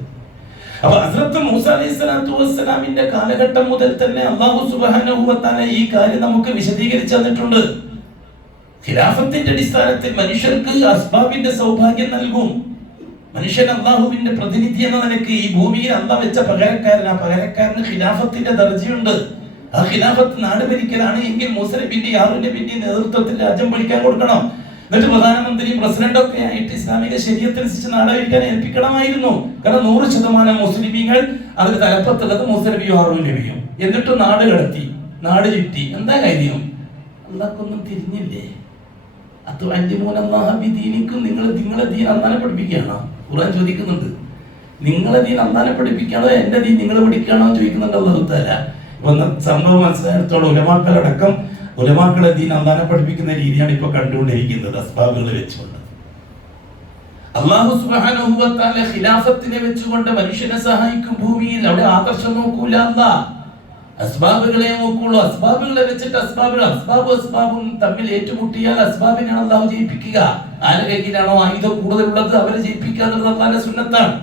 അപ്പൊ ഹസ്രത്ത് മൂസ അലൈഹി സ്വലാത്തു വസ്സലാമിന്റെ കാലഘട്ടം മുതൽ തന്നെ അല്ലാഹു സുബ്ഹാനഹു വ തആല ഈ കാര്യം നമുക്ക് വിശദീകരിച്ചു തന്നിട്ടുണ്ട്. ഖിലാഫത്തിന്റെ അടിസ്ഥാനത്തിൽ മനുഷ്യർക്ക് അസ്ബാബിന്റെ സൗഭാഗ്യം നൽകും. മനുഷ്യൻ അല്ലാഹുവിന്റെ പ്രതിനിധി എന്ന നിലയ്ക്ക് ഈ ഭൂമിയിൽ അല്ലാഹ് വെച്ച പകരക്കാരൻ. ആ പകരക്കാരന് ഖിലാഫത്തിന്റെ ദർജയുണ്ട്. ആ ഖിലാഫത്ത് നാട് ഭരിക്കലാണ് എങ്കിൽ മൂസാ നബിന്റെ ഹാറൂൻ നബിന്റെ നേതൃത്വത്തിൽ രാജ്യം ഭരിക്കാൻ കൊടുക്കണം. എന്നിട്ട് പ്രധാനമന്ത്രിയും പ്രസിഡന്റും ഒക്കെ ആയിട്ട് ഇസ്ലാമിക ശരീഅത്തനുസരിച്ച് നാട് ഭരിക്കാൻ ഏൽപ്പിക്കണമായിരുന്നു. കാരണം 100% മുസ്ലിമീങ്ങൾ അതിന് തലപ്പത്തുള്ളത് മൂസാ നബിയും ഹാറൂൻ നബിയും. എന്നിട്ട് നാട് കടത്തി, നാട് ചുറ്റി. എന്താ കാര്യം? അള്ളാഹ്ക്കൊന്നും തിരിഞ്ഞില്ലേ? അത് അന്യമൂലീനിക്കും നിങ്ങളെ ദീൻ അള്ളാനെ പഠിപ്പിക്കുകയാണോ? ഖുർആൻ ചോദിക്കുന്നുണ്ട്. നിങ്ങളെ ദീൻ അള്ളാനെ പഠിപ്പിക്കുകയാണോ എന്റെ ദീൻ നിങ്ങൾ പഠിക്കുകയാണോ ചോദിക്കുന്നുണ്ട് അല്ലാഹു തആല. ഇപ്പൊ സംഭവം മനസ്സിലായിടത്തോളം ഉലമാക്കളടക്കം ഉലമാക്കളെ ദീൻ അള്ളാനെ പഠിപ്പിക്കുന്ന രീതിയാണ് ഇപ്പൊ കണ്ടുകൊണ്ടിരിക്കുന്നത്, അസ്ബാബുകൾ വെച്ചുകൊണ്ട്. അല്ലാഹു സുബ്ഹാനഹു വ തആല ഖിലാഫത്തിനെ വെച്ചുകൊണ്ട് മനുഷ്യനെ സഹായിക്കും ഭൂമിയിൽ. അവിടെ ആദർശം നോക്കൂല അല്ലാഹ്, അസ്ബാബുകളെ നോക്കുള്ളൂ. അസ്ബാബുകളെ വെച്ചിട്ട് അസ്ബാബും തമ്മിൽ ഏറ്റുമുട്ടിയാൽ അസ്ബാബിനെയാണ് അല്ലാഹു ജയിപ്പിക്കുക. ആരുടെ കയ്യിലാണോ ആയുധം കൂടുതലുള്ളത് അവരെ ജയിപ്പിക്കുക എന്നുള്ളത് അല്ലാഹുവിന്റെ സുന്നത്താണ്.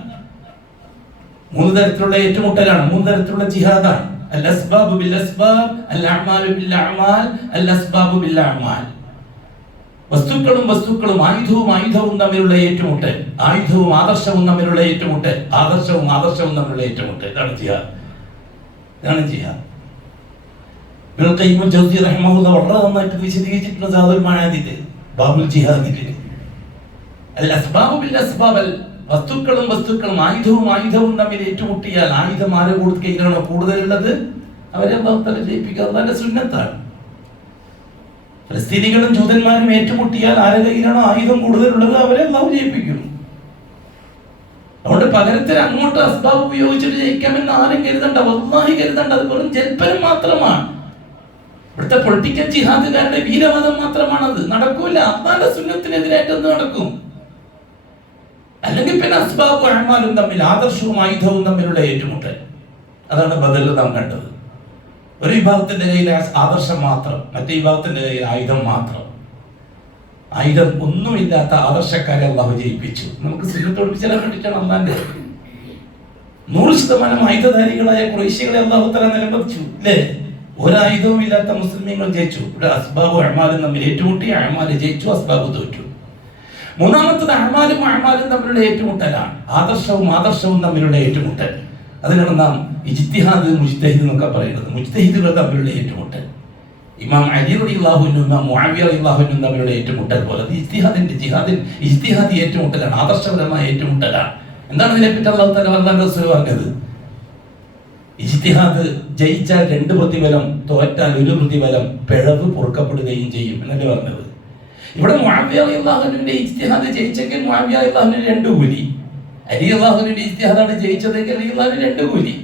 3 തരത്തിലുള്ള ഏറ്റുമുട്ടലാണ്, 3 തരത്തിലുള്ള ജിഹാദാണ്. അൽ-അസ്ബാബു ബിൽ-അസ്ബാബ്, അൽ-അഅ്മാലു ബിൽ-അഅ്മാൽ, അൽ-അസ്ബാബു ബിൽ-അഅ്മാൽ. വസ്തുക്കളും ആയുധവും തമ്മിലുള്ള ഏറ്റുമുട്ടൽ, ആയുധവും ആദർശവും തമ്മിലുള്ള ഏറ്റുമുട്ടൽ, ആദർശവും തമ്മിലുള്ള ഏറ്റുമുട്ടൽ. ഇതാണ് ജിഹാദ്. ഇബ്നുൽ ഖയ്യിം അൽ-ജൗസി റഹിമഹുല്ലാഹ് വളരെ നന്നായിട്ട് വിശദീകരിച്ചിട്ടുള്ള സാദുൽ മആദിൽ ബാബുൽ ജിഹാദിൽ അൽ-അസ്ബാബു ബിൽ-അസ്ബാബ്, വസ്തുക്കളും ആയുധവും തമ്മിൽ ഏറ്റുമുട്ടിയാൽ ആയുധം ആരെ കയ്യിലാണോ കൂടുതലുള്ളത് അവരെ അല്ലാഹു തആല ജയിപ്പിക്കുക. അല്ലാഹുവിന്റെ സുന്നത്താണ്. ഫലസ്തീനികളും ജൂതന്മാരും ഏറ്റുമുട്ടിയാൽ ആരെ കയ്യിലാണോ ആയുധം കൂടുതലുള്ളത് അവരെ അല്ലാഹു ജയിപ്പിക്കും. അതുകൊണ്ട് പകരത്തിന് അങ്ങോട്ട് അസ്ബാബ് ഉപയോഗിച്ചിട്ട് ജയിക്കാമെന്ന് ആരും കരുതണ്ട, വല്ലാഹി കരുതണ്ട. അത് വെറും ജൽപ്പനം മാത്രമാണ്. ഇവിടുത്തെ പൊളിറ്റിക്കൽ ജിഹാദുകാരുടെ വീരവാദം മാത്രമാണത്. നടക്കൂല. അല്ലാഹുവിന്റെ സുന്നത്തിനെതിരായിട്ടൊന്നും നടക്കും. അല്ലെങ്കിൽ പിന്നെ അസ്ബാബും അഅ്മാലും തമ്മിൽ, ആദർശവും ആയുധവും തമ്മിലുള്ള ഏറ്റുമുട്ടൽ. അതാണ് ബദറിൽ നാം കണ്ടത്. ഒരു വിഭാഗത്തിന്റെ കയ്യിൽ ആദർശം മാത്രം, മറ്റേ വിഭാഗത്തിന്റെ കയ്യിൽ ആയുധം മാത്രം. ആയുധം ഒന്നുമില്ലാത്ത ആദർശക്കാരെ അല്ലാഹു ജയിപ്പിച്ചു. നമുക്ക് സുന്നത്തോടുപ്പിച്ചാൽ കണ്ടിട്ടാണ് അല്ലാഹുവിന്റെ 100% ആയുധധാരികളായ ഖുറൈശികളെ അല്ലാഹു തആല നിലനിർത്തിച്ചു അല്ലേ? ഒരായുധവും ഇല്ലാത്ത മുസ്ലിമീങ്ങൾ ജയിച്ചു. ഇവിടെ അസ്ബാബും അഅ്മാലും തമ്മിൽ ഏറ്റുമുട്ടി, അഅ്മാൽ ജയിച്ചു, അസ്ബാബ് തോറ്റു. മൂന്നാമത്തത് അഅ്മാലും തമ്മിലുള്ള ഏറ്റുമുട്ടലാണ്. ആദർശവും തമ്മിലുള്ള ഏറ്റുമുട്ടൽ. അതിനാണ് നാം ഇജ്തിഹാദ്, മുജ്തഹിദ് എന്നൊക്കെ പറയുന്നത്. മുജ്തഹിദുകൾ തമ്മിലുള്ള ഏറ്റുമുട്ടൽ. ഇമാം അലി റളിയല്ലാഹു അൻഹു ഇമാം മുആവിയ റളിയല്ലാഹു അൻഹു തമ്മിലുള്ള ഏറ്റുമുട്ടൽ പോലെ ഇജ്തിഹാദി ഏറ്റുമുട്ടലാണ്, ആദർശപരമായ ഏറ്റുമുട്ടലാണ്. എന്താണ് ഇതിനെപ്പറ്റി അല്ലാഹു തആല അല്ലാഹുവിന്റെ റസൂൽ പറഞ്ഞത്? ഇജ്തിഹാദ് ജയിച്ചാൽ 2 പ്രതിഫലം, തോറ്റാൽ 1 പ്രതിഫലം, പിഴവ് പൊറുക്കപ്പെടുകയും ചെയ്യും എന്നല്ലേ പറഞ്ഞത്. ഇവിടെ മുആവിയ റളിയല്ലാഹു അൻഹുവിന്റെ ഇജ്തിഹാദ് ജയിച്ചെങ്കിൽ മുആവിയ റളിയല്ലാഹു അൻഹു 2 കൂലി, അലി റളിയല്ലാഹു അൻഹുവിന്റെ ഇജ്തിഹാദാണ് ജയിച്ചതെങ്കിൽ അലി റളിയല്ലാഹു അൻഹു 2 കൂലി.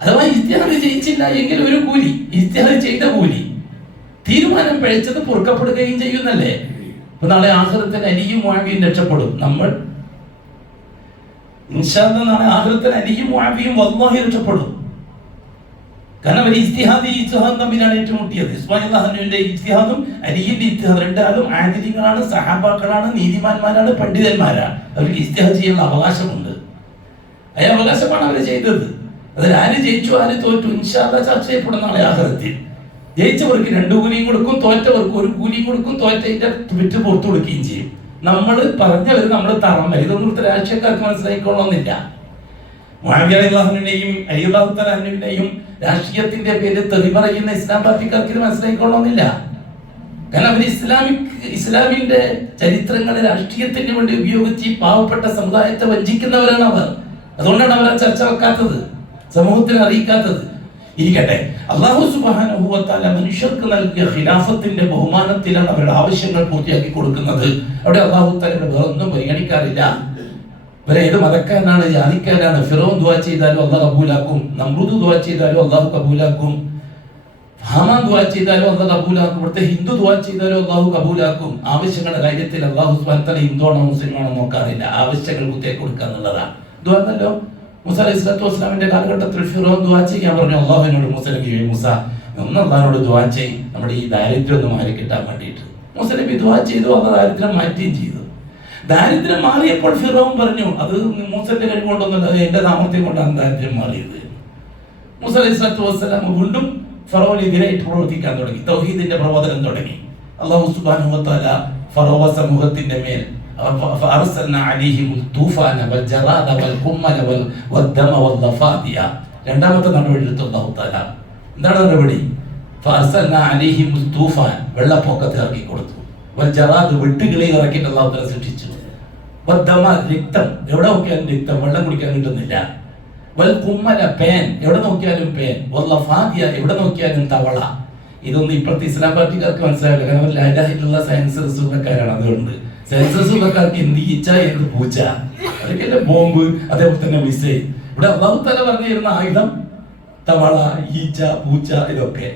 അഥവാ ഇജ്തിഹാദ് ജയിച്ചില്ല എങ്കിൽ 1 കൂലി, ഇജ്തിഹാദ് ചെയ്ത കൂലി. തീരുമാനം പിഴച്ചത് പൊറുക്കപ്പെടുകയും ചെയ്യുന്നല്ലേ. അപ്പൊ നാളെ ആഖിറത്തിൽ അലിയും മുആവിയയും രക്ഷപ്പെടും. നമ്മൾ ഇൻഷാ അല്ലാഹ് നാളെ ആഖിറത്തിൽ അലിയും മുആവിയയും വല്ലാഹി രക്ഷപ്പെടും. കാരണം അവർ ഇജ്തിഹാദും തമ്മിലാണ് ഏറ്റുമുട്ടിയത്. ഇസ്മായിൽ അള്ളാഹുവിന്റെ ഇജ്തിഹാദും അലിയുടെ ഇജ്തിഹാദും രണ്ടാളും ആദിലികളാണ്, സഹാബാക്കളാണ്, നീതിമാന്മാരാണ്, പണ്ഡിതന്മാരാണ്. അവർക്ക് ഇജ്തിഹാദ് ചെയ്യാനുള്ള അവകാശമുണ്ട്. ആ അവകാശമാണ് അവർ ചെയ്തത്. അതിൽ ആര് ജയിച്ചു ആര് തോറ്റു ഇൻഷാ അല്ലാഹ് ചർച്ച ചെയ്യപ്പെടുന്ന നാളെ ആഖിറത്തിൽ. ജയിച്ചവർക്ക് 2 കൂലിയും കൊടുക്കും, തോറ്റവർക്ക് 1 കൂലിയും കൊടുക്കും, തോറ്റതിന്റെ വിറ്റ് പുറത്തു കൊടുക്കുകയും ചെയ്യും. നമ്മൾ പറഞ്ഞവർ നമ്മൾ തറം വരും. ഇതൊന്നും ഇവിടുത്തെ രാഷ്ട്രീയക്കാർക്ക് മനസ്സിലാക്കിക്കൊള്ളണമെന്നില്ല. മുആവിയ റളിയല്ലാഹുവിനെയും അലി റളിയല്ലാഹു തആല അൻഹുവിനെയും രാഷ്ട്രീയത്തിന്റെ പേരിൽ തെറി പറയുന്ന ഇസ്ലാം പാർട്ടിക്കാർക്ക് ഇത് മനസ്സിലാക്കിക്കൊള്ളണമെന്നില്ല. കാരണം അവർ ഇസ്ലാമിന്റെ ചരിത്രങ്ങളെ രാഷ്ട്രീയത്തിന് വേണ്ടി ഉപയോഗിച്ച് ഈ പാവപ്പെട്ട സമുദായത്തെ വഞ്ചിക്കുന്നവരാണ് അവർ. അതുകൊണ്ടാണ് അവർ ആ ചർച്ച വെക്കാത്തത്, സമൂഹത്തിന് അറിയിക്കാത്തത്. ഇരിക്കട്ടെ, അല്ലാഹു സുബ്ഹാനഹു വ തആല മനുഷ്യർക്ക് നൽകിയ ഖിലാഫത്തിന്റെ ബഹുമാനത്തിലാണ് അവരുടെ ആവശ്യങ്ങൾ പൂർത്തിയാക്കി കൊടുക്കുന്നത്. അവിടെ അല്ലാഹു തആലയുടെ വേറൊന്നും പരിഗണിക്കാറില്ല. ഇവരെ ഏത് മതക്കാരനാണ്, ജാതിക്കാരാണ്. ഫിറോൻ ദുആ ചെയ്താലും അല്ലാഹു കബൂലാക്കും, നമ്രൂദ് ദുആ ചെയ്താലും അല്ലാഹു കബൂലാക്കും, ഹാമാൻ ദുആ ചെയ്താലും അല്ലാഹു കബൂലാക്കും, ഇവിടുത്തെ ഹിന്ദു ദുആ ചെയ്താലും അല്ലാഹു കബൂലാക്കും. ആവശ്യങ്ങളുടെ കാര്യത്തിൽ അല്ലാഹു സുബ്ഹാനഹു വ തആല ഹിന്ദുവാണോ മുസ്ലിമാണോ നോക്കാറില്ല, ആവശ്യങ്ങൾ പൂർത്തിയാക്കി കൊടുക്കുക എന്നുള്ളതാണ്. ദുആ എന്നല്ലോ മൂസ അലൈഹിസ്സലാത്തു വസ്സലാമിന്റെ കാലഘട്ടത്തിൽ ഫിറോൻ ദുആ ചെയ്യാൻ പറഞ്ഞു. അല്ലാഹുവിനോട് മൂസ നബി, മൂസ ഒന്ന് അല്ലാഹുവിനോട് ദുആ ചെയ്യ്, നമ്മുടെ ഈ ദാരിദ്ര്യം ഒന്ന് മാറി കിട്ടാൻ വേണ്ടിയിട്ട്. മൂസ നബി ദുആ ചെയ്തു, അല്ലാഹു ദാരിദ്ര്യം മാറ്റുകയും ചെയ്തു. ദാരിദ്ര്യം മാറിയപ്പോൾ ഫിറോൻ പറഞ്ഞു, അത് മൂസന്റെ കഴിവ് കൊണ്ടൊന്നുമല്ല, എന്റെ സാമർത്ഥ്യം കൊണ്ടാണ് ദാരിദ്ര്യം മാറിയത്. മൂസ അലൈഹിസ്സലാത്തു വസ്സലാം വീണ്ടും ഫറോനെതിരായിട്ട് പ്രവർത്തിക്കാൻ തുടങ്ങി, തൗഹീദിന്റെ പ്രബോധനം തുടങ്ങി. അല്ലാഹു സുബ്ഹാനഹു വ തആല ഫറോ സമൂഹത്തിന്റെ മേൽ فأرسلنا عليهم الطوفان والجراد والقمل والدم والضفادع. രണ്ടാമത്തെ നടപടി എടുത്തു അല്ലാഹു തആല. എന്താണ് നടപടി? فأرسلنا عليهم الطوفان, വെള്ളപ്പൊക്കത്തെ ഇറക്കി കൊടുത്തു. والجراد, വെട്ടുകിളി ഇറക്കിയിട്ട് അല്ലാഹു തആല സൃഷ്ടിച്ചു. والدم, രക്തം, എവിടെ നോക്കിയാലും രക്തം, വെള്ളം കുടിക്കാൻ കിട്ടുന്നില്ല. والقمل, പേൻ, എവിടെ നോക്കിയാലും പേൻ. والضفادع, എവിടെ നോക്കിയാലും തവള. ഇതൊന്നും ഇപ്പോഴത്തെ ഇസ്ലാം പാർട്ടിക്കാർക്ക് മനസ്സിലാവില്ല. കാരണം ലാ ഇലാഹ ഇല്ലല്ലാഹ് സയൻസ് റിസർവക്കാരാണ്. അതുകൊണ്ട് സെൻസസുകാർക്ക് എന്ത് ഈച്ച എന്ത് പൂച്ച, അതൊക്കെയല്ലേ ബോംബ്, അതേപോലെ തന്നെ മിസൈൽ. ഇവിടെ അല്ലാഹു തആല പറഞ്ഞിരുന്ന ആയുധം തവള, ഈച്ച, പൂച്ച, ഇതൊക്കെ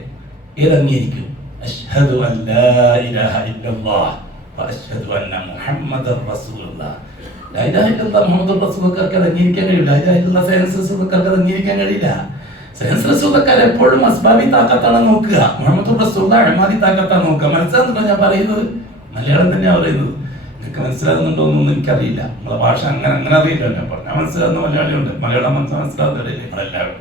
ഏതംഗീകരിക്കും? അശ്ഹദു അൻ ലാ ഇലാഹ ഇല്ലല്ലാഹ് വഅശ്ഹദു അന്ന മുഹമ്മദർ റസൂലുള്ളാഹ്. ലാ ഇലാഹ ഇല്ലല്ലാഹ് മുഹമ്മദുർ റസൂലുള്ളാഹ് അത് അംഗീകരിക്കാൻ കഴിയില്ല. ലാ ഇലാഹ ഇല്ലല്ലാഹ് സെൻസസുകാർക്ക് അത് അംഗീകരിക്കാൻ കഴിയില്ല. സെൻസസുകാർ എപ്പോഴും അസ്ബാബി താക്കത്താണ് നോക്കുക, മുഹമ്മദുർ റസൂലുള്ളാഹ് അഹ്മദി താക്കത്താണ് നോക്കുക. മനസ്സിലാകുന്നുണ്ടോ ഞാൻ പറയുന്നത്? മലയാളം തന്നെയാണ് പറയുന്നത്. നിങ്ങൾക്ക് മനസ്സിലാകുന്നുണ്ടോ എന്നൊന്നും എനിക്കറിയില്ല. നമ്മളെ ഭാഷ അങ്ങനെ അറിയില്ല. ഞാൻ പറഞ്ഞാൽ മനസ്സിലാകുന്ന മലയാളിയുണ്ട്, മലയാളം മനസ്സിലാകുന്നവരില്ലേ നിങ്ങളെല്ലാവരും.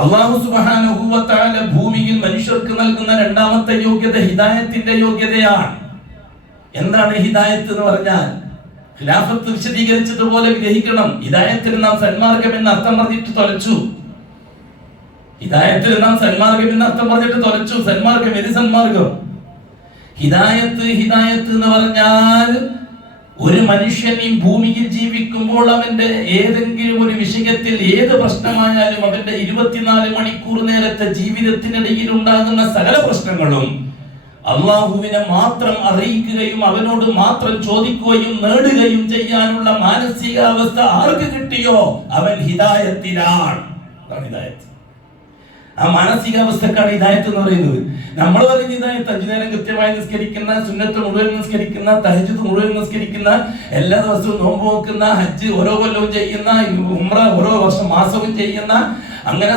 അല്ലാഹു സുബ്ഹാനഹു വ തആല ഭൂമിയിൽ മനുഷ്യർക്ക് നൽകുന്ന രണ്ടാമത്തെ യോഗ്യത ഹിദായത്തിന്റെ യോഗ്യതയാണ്. എന്താണ് ഹിദായത്ത് എന്ന് പറഞ്ഞാൽ? ഖിലാഫത്ത് വിശദീകരിച്ചതുപോലെ ഗ്രഹിക്കണം. ഹിദായത്തിന് നാം സന്മാർഗം എന്ന് അർത്ഥം പറഞ്ഞിട്ട് തൊലച്ചു. ഹിദായത്തിന് നാം സന്മാർഗം എന്ന് അർത്ഥം പറഞ്ഞിട്ട് തൊലച്ചു. സന്മാർഗം ഏത് സന്മാർഗം? ഹിദായത്ത് എന്ന് പറഞ്ഞാൽ ഒരു മനുഷ്യൻ ഈ ഭൂമിയിൽ ജീവിക്കുമ്പോൾ അവന്റെ ഏതെങ്കിലും ഒരു വിഷയത്തിൽ ഏത് പ്രശ്നമായാലും അവന്റെ 24 മണിക്കൂർ നേരത്തെ ജീവിതത്തിനിടയിൽ ഉണ്ടാകുന്ന സകല പ്രശ്നങ്ങളും അള്ളാഹുവിനെ മാത്രം അറിയിക്കുകയും അവനോട് മാത്രം ചോദിക്കുകയും നേടുകയും ചെയ്യാനുള്ള മാനസികാവസ്ഥ ആർക്ക് കിട്ടിയോ അവൻ ഹിദായത്തിലാണ്. അതാണ് ഹിദായത്ത്. ആ മാനസികാവസ്ഥക്കാണ് ഹിദായത്ത് എന്ന് പറയുന്നത്. നമ്മൾ പറയുന്ന ഹിദായത്ത് 5 നേരം കൃത്യമായി നിസ്കരിക്കുന്ന, സുന്നത്ത് മുഴുവൻ നിസ്കരിക്കുന്ന, തഹജ്ജുദ് മുഴുവൻ നിസ്കരിക്കുന്ന, എല്ലാ ദിവസവും നോമ്പ് നോക്കുന്ന, ഹജ്ജ് ഓരോ കൊല്ലവും ചെയ്യുന്ന, ഉംറ ഓരോ വർഷം മാസവും ചെയ്യുന്ന, അങ്ങനെ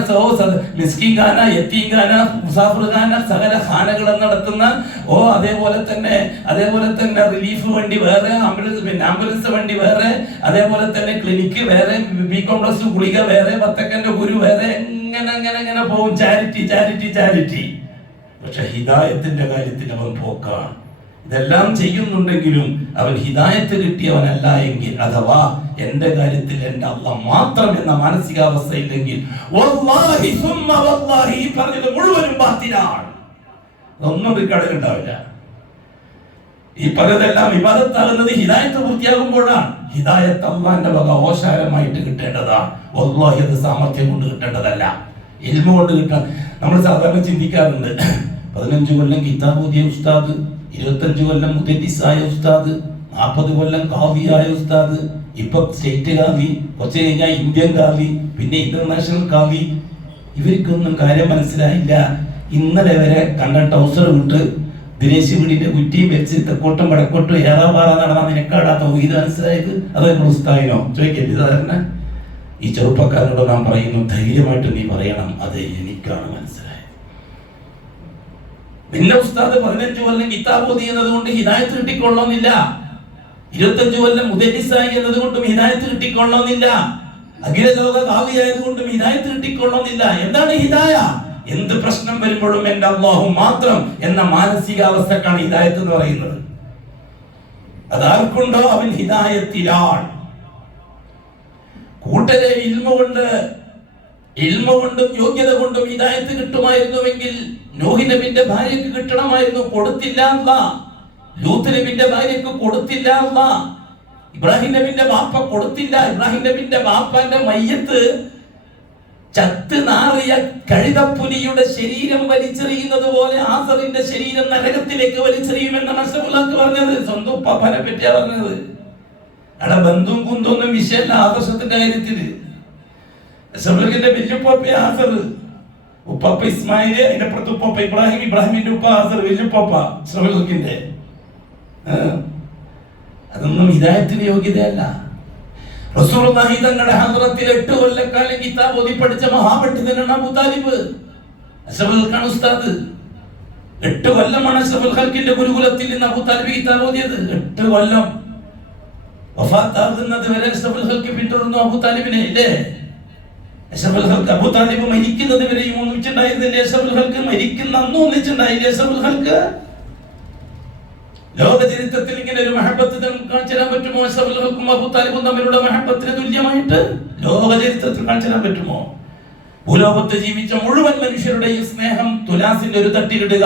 മിസ്കിൻ ഖാന, യത്തീം ഖാന, മുസാഫിർ ഖാന, സകല ഖാനകളും നടത്തുന്ന, അതേപോലെ തന്നെ റിലീഫ് വണ്ടി വേറെ, ആംബുലൻസ് വണ്ടി വേറെ, അതേപോലെ തന്നെ ക്ലിനിക്ക് വേറെ, ബി കോംപ്ലക്സ് ഗുളിക വേറെ, വത്തക്കന്റെ ഗുരു വേറെ, അങ്ങനെ പോകും. ചാരിറ്റി. പക്ഷെ ഹിദായത്തിന്റെ കാര്യത്തിൽ അവൻ പോക്കാണ്. ഇതെല്ലാം ചെയ്യുന്നുണ്ടെങ്കിലും അവൻ ഹിദായത്ത് കിട്ടിയവനല്ല എങ്കിൽ, അഥവാ എന്റെ കാര്യത്തിൽ എന്റെ അല്ലാഹ് മാത്രം എന്ന മാനസികാവസ്ഥയില്ലെങ്കിൽ വല്ലാഹി സുമ്മ വല്ലാഹി ഈ പറഞ്ഞത് മുഴുവനും ബാത്തിലാണ്. അതൊന്നും റിക്കാർഡ് ഉണ്ടാവില്ല. ഈ പലതെല്ലാം ഇബാദത്താകുന്നത് ഹിദായത്ത് പൂർത്തിയാകുമ്പോഴാണ്. ഹിദായത്ത് അല്ലാഹുവിന്റെ വക ഓശാരമായിട്ട് കിട്ടേണ്ടതാണ്. വല്ലാഹി അത് സാമർത്ഥ്യം കൊണ്ട് കിട്ടേണ്ടതല്ല, ഇൽമു കൊണ്ട് കിട്ടാൻ. നമ്മൾ സാധാരണ ചിന്തിക്കാറുണ്ട്, 15 കൊല്ലം കിതാബ് ഓതിയ ഉസ്താദ്, 25 കൊല്ലം മുദരിസായ ഉസ്താദ്, 40 കൊല്ലം ഖാദിയായ ഉസ്താദ്, ഇപ്പൊ സ്റ്റേറ്റ് ഖാദി, കുറച്ച് കഴിഞ്ഞാൽ ഇന്ത്യൻ ഖാദി, പിന്നെ ഇന്റർനാഷണൽ ഖാദി. ഇവർക്കൊന്നും കാര്യം മനസ്സിലായില്ല. ഇന്നലെ വരെ കണ്ട ടൗസർ വിട്ട് ദിനേശ് വീടിന്റെ കുറ്റിയും വെച്ച് തെക്കോട്ടും വടക്കോട്ടും ഏറാപാറ നടന്ന നിനക്കാടാ തൗഹീദ് മനസ്സിലായത്? അത് നമ്മൾ ഉസ്താദിനോ ചോദിക്കരുത്. സാധാരണ ഈ ചെറുപ്പക്കാരനോട് നാം പറയുന്നു, ധൈര്യമായിട്ട് നീ പറയണം, അതെ എനിക്കാണ് മനസ്സിലായത്. നിന്നെ ഉസ്താദ് 15 കൊല്ലം കിതാബ് ഓതി എന്നതുകൊണ്ട് ഹിദായത്ത് കിട്ടിക്കൊള്ളണമെന്നില്ല. 25 കൊല്ലം മുദരിസായി എന്നതുകൊണ്ടും ഹിദായത്ത് കിട്ടിക്കൊള്ളണമെന്നില്ല. അഖില ലോക കാവിയായതുകൊണ്ടും ഹിദായത്ത് കിട്ടിക്കൊള്ളണമെന്നില്ല. എന്താണ് ഹിദായ? എന്ത് പ്രശ്നം വരുമ്പോഴും എൻ്റെ അല്ലാഹു മാത്രം എന്ന മാനസികാവസ്ഥക്കാണ് ഹിദായത്ത് എന്ന് പറയുന്നത്. അതാർക്കുണ്ടോ അവൻ ഹിദായത്തിലാണ്. കൂട്ടരെ ഇൽമ കൊണ്ടും യോഗ്യത കൊണ്ടും ഹിദായത്ത് കിട്ടുമായിരുന്നുവെങ്കിൽ നൂഹ് നബിന്റെ ഭാര്യക്ക് കിട്ടണമായിരുന്നു, കൊടുത്തില്ല അല്ലാഹ്. ലൂത്ത് നബിന്റെ ഭാര്യക്ക് കൊടുത്തില്ല അല്ലാഹ്. ഇബ്രാഹിം നബിന്റെ വാപ്പ കൊടുത്തില്ല. ഇബ്രാഹിം നബിന്റെ വാപ്പാന്റെ മയ്യത്ത് ചത്ത് നാറിയ കഴുതപ്പുലിയുടെ ശരീരം വലിച്ചെറിയുന്നത് പോലെ ആസറിന്റെ ശരീരം നരകത്തിലേക്ക് വലിച്ചെറിയുമെന്നാണ് അഷ്റഫുൽ ഹഖ് പറഞ്ഞത്. സ്വന്തം ഉപ്പാപ്പനെ പറ്റിയാ പറഞ്ഞത്. അവിടെ ബന്ധുവും കുന്തൊന്നും വിഷയമല്ല ആദർശത്തിന്റെ കാര്യത്തില്. അഷ്റഫുൽ വല്യുപ്പാപ്പ ആസർ, ഉപ്പാപ്പ ഇസ്മായില്, അതിനപ്പുറത്ത് ഉപ്പാപ്പ ഇബ്രാഹിം, ഇബ്രാഹിമിന്റെ ഉപ്പ ആസർ, വല്യുപ്പാപ്പ അഷ്റഫുൽ ഹഖിന്റെ. അതൊന്നും ഹിദായത്തിന് യോഗ്യതയല്ല. റസൂലുള്ളാഹി തങ്ങളുടെ ഹദ്റത്തിൽ 8 കൊല്ലക്കാലം കിതാബ് ഓതി പഠിച്ച മഹാപണ്ഡിതനാണ് അബൂ താലിബ്. അഷ്റഫുൽ ഹഖാണ് ഉസ്താദ്. 8 കൊല്ലമാണ് അഷ്റഫുൽ ഹഖിന്റെ ഗുരുകുലത്തിൽ നിന്ന് അബൂ താലിബ് കിതാബ് ഓതിയത്. 8 കൊല്ലം. വഫാത്താകുന്നത് വരെ അഷ്റഫുൽ ഹഖ് പിന്തുടർന്നു അബൂ താലിബിനെ, ഇല്ലേ? അഷ്റഫുൽ ഹഖ് അബൂ താലിബ് മരിക്കുന്നത് വരെയും ഒന്നിച്ചുണ്ടായിരുന്നില്ലേ? അഷ്റഫുൽ ഹഖ് മരിക്കുന്ന അന്നും ഒന്നിച്ചുണ്ടായില്ലേ അഷ്റഫുൽ ഹഖ്? ലോക ചരിത്രത്തിൽ ഇങ്ങനെ ഒരു മഹബത്ത് കാണിച്ചു തരാൻ പറ്റുമോ? അഷ്റഫുൽ ഹഖും അബൂ താലിബും തമ്മിലുള്ള മഹബത്തിന് തുല്യമായിട്ട് ലോക ചരിത്രത്തിൽ കാണിച്ചു തരാൻ പറ്റുമോ? ഭൂലോകത്ത് ജീവിച്ച മുഴുവൻ മനുഷ്യരുടെയും സ്നേഹം തുലാസിന്റെ ഒരു തട്ടിലിടുക,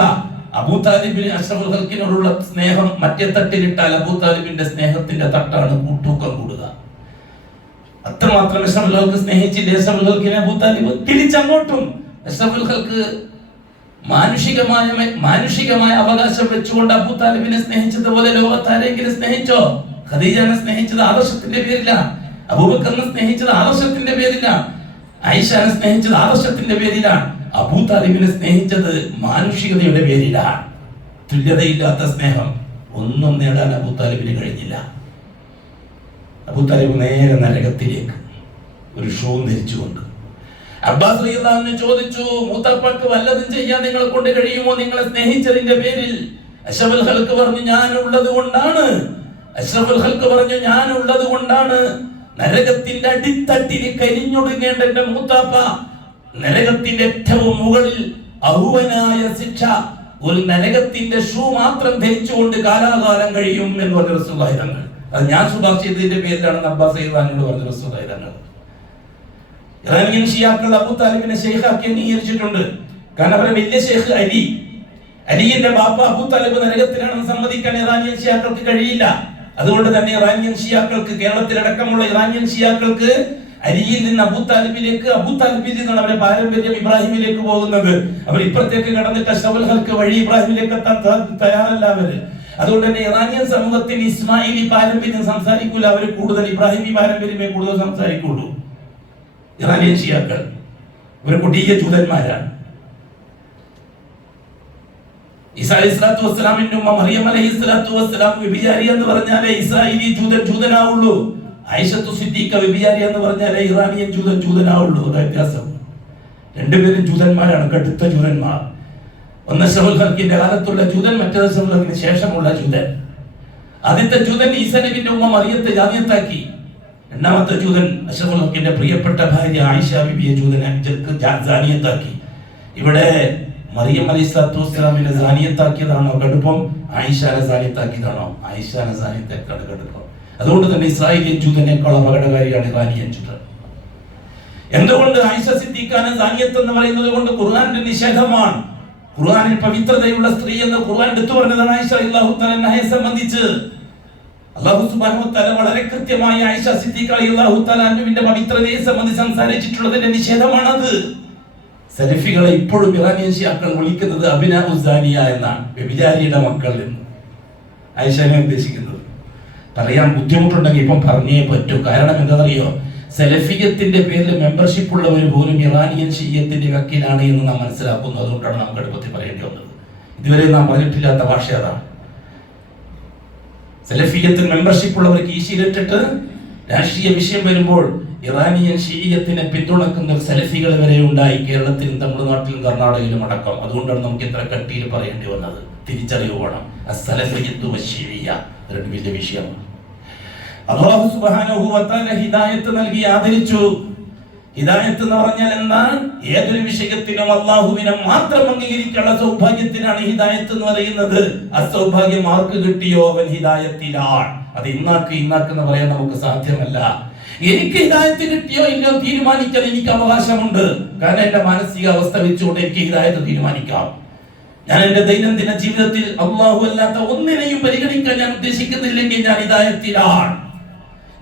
അബൂ താലിബിന് അഷ്റഫുൽ ഹഖിനോടുള്ള സ്നേഹം മറ്റേ തട്ടിലിട്ടാൽ അബൂ താലിബിന്റെ സ്നേഹത്തിന്റെ തട്ടാണ് കൂട്ടൂക്കം കൂടുക. അത്രമാത്രം അഷ്റഫുൽ ഹഖ് സ്നേഹിച്ചില്ലേ അഷ്റഫുൽ ഹഖിനെ അബൂ താലിബ്? തിരിച്ചങ്ങോട്ടും അഷ്റഫുൽ ഹഖ് മാനുഷികമായ അവകാശം വെച്ചുകൊണ്ട് അബൂ താലിബിനെ സ്നേഹിച്ചതുപോലെ ലോകത്താരെങ്കിലും സ്നേഹിച്ചോ? ഖദീജനെ സ്നേഹിച്ചത് ആദർശത്തിന്റെ പേരിലാണ്, അബൂബക്കറിനെ സ്നേഹിച്ചത് ആദർശത്തിന്റെ പേരിലാണ്, ആയിഷനെ സ്നേഹിച്ചത് ആദർശത്തിന്റെ പേരിലാണ്, അബൂ താലിബിനെ സ്നേഹിച്ചത് മാനുഷികതയുടെ പേരിലാണ്. തുല്യതയില്ലാത്ത സ്നേഹം ഒന്നും നേടാൻ അബൂ താലിബിന് കഴിഞ്ഞില്ല. അബൂ താലിബ് നേരെ നരകത്തിലേക്ക് ഒരു ഷൂ ധരിച്ചുകൊണ്ട്. അബ്ബാസ് റളിയല്ലാഹു അൻഹു ചോദിച്ചു, മൂത്താപ്പക്ക് വല്ലതും ചെയ്യാൻ നിങ്ങളെ കൊണ്ട് കഴിയുമോ നിങ്ങളെ സ്നേഹിച്ചതിന്റെ പേരിൽ? അഷ്റഫുൽ ഹഖ് പറഞ്ഞു, ഞാനുള്ളത് കൊണ്ടാണ്. അഷ്റഫുൽ ഹഖ് പറഞ്ഞു, ഞാനുള്ളത് കൊണ്ടാണ് നരകത്തിന്റെ അടിത്തട്ടിൽ കരിഞ്ഞൊടുങ്ങേണ്ട എന്റെ മൂത്താപ്പ നരകത്തിന്റെ ഏറ്റവും മുകളിൽ അഹുവനായ ശിക്ഷ ഒരു നരകത്തിന്റെ ഷൂ മാത്രം ധരിച്ചുകൊണ്ട് കാലാകാലം കഴിയും എന്ന് പറഞ്ഞ റസൂലുള്ളാഹി തങ്ങൾ. അത് ഞാൻ ശുപാർശ ചെയ്തതിന്റെ പേരിലാണെന്ന് അബ്ബാസ് റളിയല്ലാഹു പറഞ്ഞ റസൂലുള്ളാഹി തങ്ങൾ. ഇറാനിയൻ ഷിയാക്കൾ അബൂ താലിബിനെ ശൈഖാക്കി അംഗീകരിച്ചിട്ടുണ്ട്. കാരണം അവരെ വലിയ ശൈഖ് അലിയുടെ ബാപ്പ അബൂ താലിബ് നരകത്തിലാണെന്ന് സമ്മതിക്കാൻ ഇറാനിയൻ ഷിയാക്കൾക്ക് കഴിയില്ല. അതുകൊണ്ട് തന്നെ ഇറാനിയൻ ഷിയാക്കൾക്ക്, കേരളത്തിലടക്കമുള്ള ഇറാനിയൻ ഷിയാക്കൾക്ക് അലിയിൽ നിന്ന് അബൂ താലിബിലേക്ക്, അബൂ താലിബിൽ നിന്നാണ് അവരുടെ പാരമ്പര്യം ഇബ്രാഹിമിലേക്ക് പോകുന്നത്. അവർ ഇപ്പുറത്തേക്ക് കടന്നിട്ട് അഷ്റഫുൽ ഹഖ് വഴി ഇബ്രാഹിമിലേക്ക് എത്താൻ തയ്യാറല്ല അവര്. അതുകൊണ്ട് തന്നെ ഇറാനിയൻ സമൂഹത്തിന് ഇസ്മായിലി പാരമ്പര്യം സംസാരിക്കൂല, അവർ കൂടുതൽ ഇബ്രാഹിമി പാരമ്പര്യമേ കൂടുതൽ സംസാരിക്കുള്ളൂ. ഇറാനിയൻ ഷിയാക്കൾ ഇവർ കൊടിയ ജൂതന്മാരാണ്. ഈസാ അലൈഹിസ്സലാത്തു വസ്സലാമിന്റെ ഉമ്മ മറിയം അലൈഹിസ്സലാത്തു വസ്സലാം വ്യഭിചാരി എന്ന് പറഞ്ഞാലേ ഇസ്രായേലി ജൂതനാവുള്ളൂ. ആയിഷത്തു സിദ്ദീഖ വ്യഭിചാരി എന്ന് പറഞ്ഞാലേ ഇറാനിയൻ ജൂതനാവുള്ളൂ. അതാ വ്യത്യാസം. രണ്ടുപേരും ജൂതന്മാരാണ്, കടുത്ത ജൂതന്മാർ. ഒന്ന് അഷ്റഫുൽ ഹഖിന്റെ കാലത്തുള്ള ജൂതൻ, മറ്റേത് അഷ്റഫുൽ ഹഖിന് ശേഷമുള്ള ജൂതൻ. ആദ്യത്തെ ജൂതൻ ഈസാ നബിയുടെ ഉമ്മ മറിയത്തെ ജാനിയത്താക്കി. രണ്ടാമത്തെ ജൂതൻ അഷ്റഫുൽ ഹഖിന്റെ പ്രിയപ്പെട്ട ഭാര്യ ആയിഷ ബിബിയെ ജാനിയത്താക്കി. ഇവിടെ മറിയം അലൈഹിസ്സലാത്തു വസ്സലാമിനെ സാനിയത്താക്കിയതാണോ കടുപ്പം? ആയിഷാനെ സാനിയത്താക്കിയതാണോ? ആയിഷാനെ സാനിയത്താക്കിയതാണ് കടുപ്പം. അതുകൊണ്ട് തന്നെ ഇസ്രായേലിയൻ ജൂതനേക്കാൾ അപകടകാരിയാണ് ഇറാനിയൻ ജൂതൻ. എന്തുകൊണ്ട് ആയിഷ സിദ്ദീഖാനെ സാനിയത്ത് എന്ന് പറയുന്നത് കൊണ്ട് ഖുർആന്റെ നിഷേധമാണ്. ഖുർആനിൽ പവിത്രതയുള്ള സ്ത്രീ എന്ന് ഖുർആൻ എടുത്തു പറഞ്ഞതാണ് ആയിഷ റളിയല്ലാഹു തആലയെ സംബന്ധിച്ച്. അല്ലാഹു സുബ്ഹാനഹു വ തആല വളരെ കൃത്യമായി ആയിഷ സിദ്ദീഖ റളിയല്ലാഹു തആലയുടെ പവിത്രതയെ സംബന്ധിച്ച് സംസാരിച്ചിട്ടുള്ളതിന്റെ നിഷേധമാണത്. സലഫികളെ ഇപ്പോഴും ഇറാനിയൻ ഷിയാക്കൾ വിളിക്കുന്നത് അബിനാഉസാനിയ എന്നാണ്, വ്യഭിചാരിയുടെ മക്കൾ എന്ന് ആയിഷനെ ഉദ്ദേശിക്കുന്നത്. പറയാൻ ബുദ്ധിമുട്ടുണ്ടെങ്കിൽ ഇപ്പം പറഞ്ഞേ പറ്റൂ. കാരണം എന്താണെന്നറിയോ? സലഫിയത്തിന്റെ പേരിൽ മെമ്പർഷിപ്പ് ഉള്ളവർ പോലും ഇറാനിയൻ ഷിയത്തിന്റെ വക്കീലാണ് എന്ന് നാം മനസ്സിലാക്കുന്നു. അതുകൊണ്ടാണ് നമുക്ക് എളുപ്പത്തിൽ പറയേണ്ടി വന്നത്. ഇതുവരെ നാം പറഞ്ഞിട്ടില്ലാത്ത ഭാഷ അതാണ്. സലഫിയത്തിൽ മെമ്പർഷിപ്പ് ഉള്ളവർക്ക് ഈശിയിലിട്ടിട്ട് രാഷ്ട്രീയ വിഷയം വരുമ്പോൾ ഇറാനിയൻ ഷീയത്തിനെ പിന്തുണക്കുന്ന സലഫികൾ വരെ ഉണ്ടായി കേരളത്തിലും തമിഴ്നാട്ടിലും കർണാടകയിലും അടക്കം. അതുകൊണ്ടാണ് നമുക്ക് ഇത്ര കട്ടിയിൽ പറയേണ്ടി വന്നത്. തിരിച്ചറിവ് വേണം. അസ്സലഫിയ്യത്തു വശ്ശിഇയ്യ ഒരു വലിയ വിഷയമാണ്. അല്ലാഹു സുബ്ഹാനഹു വ തആല ഹിദായത്ത് നൽകി ആദരിച്ചു. ഹിദായത്ത് എന്ന് പറഞ്ഞാൽ എന്നാൽ ഏതൊരു വിഷയത്തിനും അല്ലാഹുവിനെ മാത്രം അംഗീകരിക്കാനുള്ള സൗഭാഗ്യത്തിനാണ് ഹിദായത്ത് എന്ന് പറയുന്നത്. അസൗഭാഗ്യം ആർക്ക് കിട്ടിയോ അവൻ ഹിദായത്തിലാണ്. അത് ഇന്നാക്ക് എന്ന് പറയാൻ നമുക്ക് സാധ്യമല്ല. എനിക്ക് ഹിദായത്ത് കിട്ടിയോ ഇല്ലയോ തീരുമാനിക്കാൻ എനിക്ക് അവകാശമുണ്ട്. കാരണം എന്റെ മാനസികാവസ്ഥ വെച്ചുകൊണ്ട് എനിക്ക് ഹിദായത്ത് തീരുമാനിക്കാം. ഞാൻ എന്റെ ദൈനംദിന ജീവിതത്തിൽ അല്ലാഹു അല്ലാത്ത ഒന്നിനെയും പരിഗണിക്കാൻ ഞാൻ ഉദ്ദേശിക്കുന്നില്ലെങ്കിൽ ഞാൻ ഹിദായത്തിലാണ്.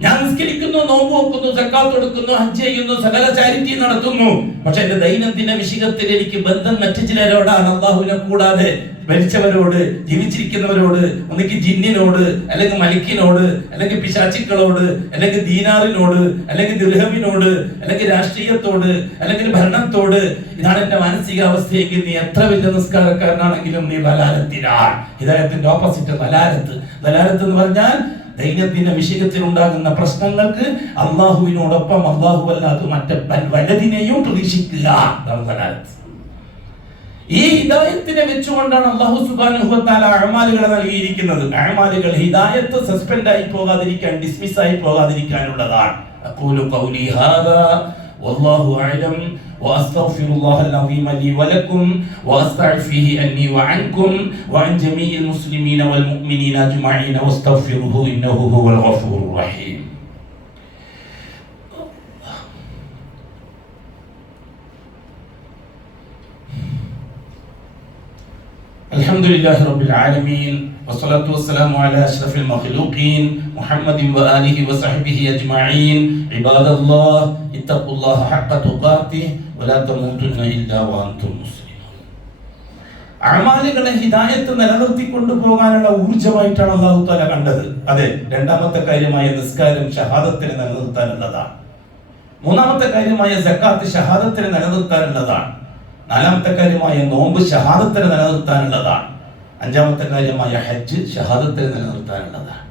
ഞാൻ നിസ്കരിക്കുന്നു, നോമ്പ് വെക്കുന്നു, സക്കാത്ത് കൊടുക്കുന്നു, ഹജ്ജ് ചെയ്യുന്നു, സകല ചാരിറ്റി നടത്തുന്നു. പക്ഷെ എന്റെ ദൈനംദിന വിഷയത്തിൽ എനിക്ക് ബന്ധം മറ്റു ചിലരോടാണ്. അല്ലാഹുവിനെ കൂടാതെ മരിച്ചവരോട്, ജീവിച്ചിരിക്കുന്നവരോട്, ഒന്നിക്ക് ജിന്നിനോട്, അല്ലെങ്കിൽ മലിക്കിനോട്, അല്ലെങ്കിൽ പിശാചിക്കളോട്, അല്ലെങ്കിൽ ദീനാറിനോട്, അല്ലെങ്കിൽ ദിർഹമിനോട്, അല്ലെങ്കിൽ രാഷ്ട്രീയത്തോട്, അല്ലെങ്കിൽ ഭരണത്തോട്. ഇതാണ് എന്റെ മാനസികാവസ്ഥയെങ്കിൽ നീ എത്ര വലിയ നിസ്കാരക്കാരനാണെങ്കിലും നീ ദലാലത്തിലാണ്. ഹിദായത്തിന്റെ ഓപ്പോസിറ്റ് ദലാലത്ത്. ദലാലത്ത് എന്ന് പറഞ്ഞാൽ ദൈനംദിന വിഷയത്തിൽ ഉണ്ടാകുന്ന പ്രശ്നങ്ങൾക്ക് അള്ളാഹുവിനോടൊപ്പം അള്ളാഹു അല്ലാതെ മറ്റേ വലതിനെയും പ്രതീക്ഷിക്കുക. ഈ ഹിദായത്തിനെ വെച്ചുകൊണ്ടാണ് അല്ലാഹു സുബ്ഹാനഹു വ തആല അഅമാലുകൾ നൽകിയിരിക്കുന്നത്. അഅമാലുകൾ ഹിദായത്ത് സസ്പെൻഡ് ആയി പോകാതിരിക്കാൻ, ഡിസ്മിസ് ആയി പോകാതിരിക്കാനുള്ളതാണ്. അഖൂലു ഖൗലി ഹാദാ വല്ലാഹു അഅലം വഅസ്തഗ്ഫിറുല്ലാഹൽ അസീമ ലി വലക്കും വഅസ്തഗ്ഫിഹി അന്നി വഅൻകും വഅൻ ജമീഇൽ മുസ്ലിമീന വൽ മുഅ്മിനീന അജ്മഈന വസ്തഗ്ഫിറുഹു ഇന്നഹു ഹുവൽ ഗഫൂറുർ റഹീം. الحمد لله رب العالمين والصلاة والسلام على أشرف المخلوقين محمد وآله وصحبه أجمعين. عباد الله اتقوا الله حق تقاته ولا تموتن إلا وأنتم مسلمون. അഅമാലുകളെ ഹിദായത്ത് നിലനിർത്തിക്കൊണ്ടു പോകാനുള്ള ഊർജ്ജമായിട്ടാണ് അല്ലാഹു തആല കണ്ടത്. അതെ, രണ്ടാമത്തെ കാര്യമായ നിസ്കാരം ഷഹാദത്തിനെ നിലനിർത്താനുള്ളതാണ്. മൂന്നാമത്തെ കാര്യമായ സക്കാത്ത് ഷഹാദത്തിനെ നിലനിർത്താനുള്ളതാണ്. നാലാമത്തെ കാര്യമായ നോമ്പ് ഷഹാദത്തിനെ നിലനിർത്താനുള്ളതാണ്. അഞ്ചാമത്തെ കാര്യമായ ഹജ്ജ് ഷഹാദത്തിനെ നിലനിർത്താനുള്ളതാണ്.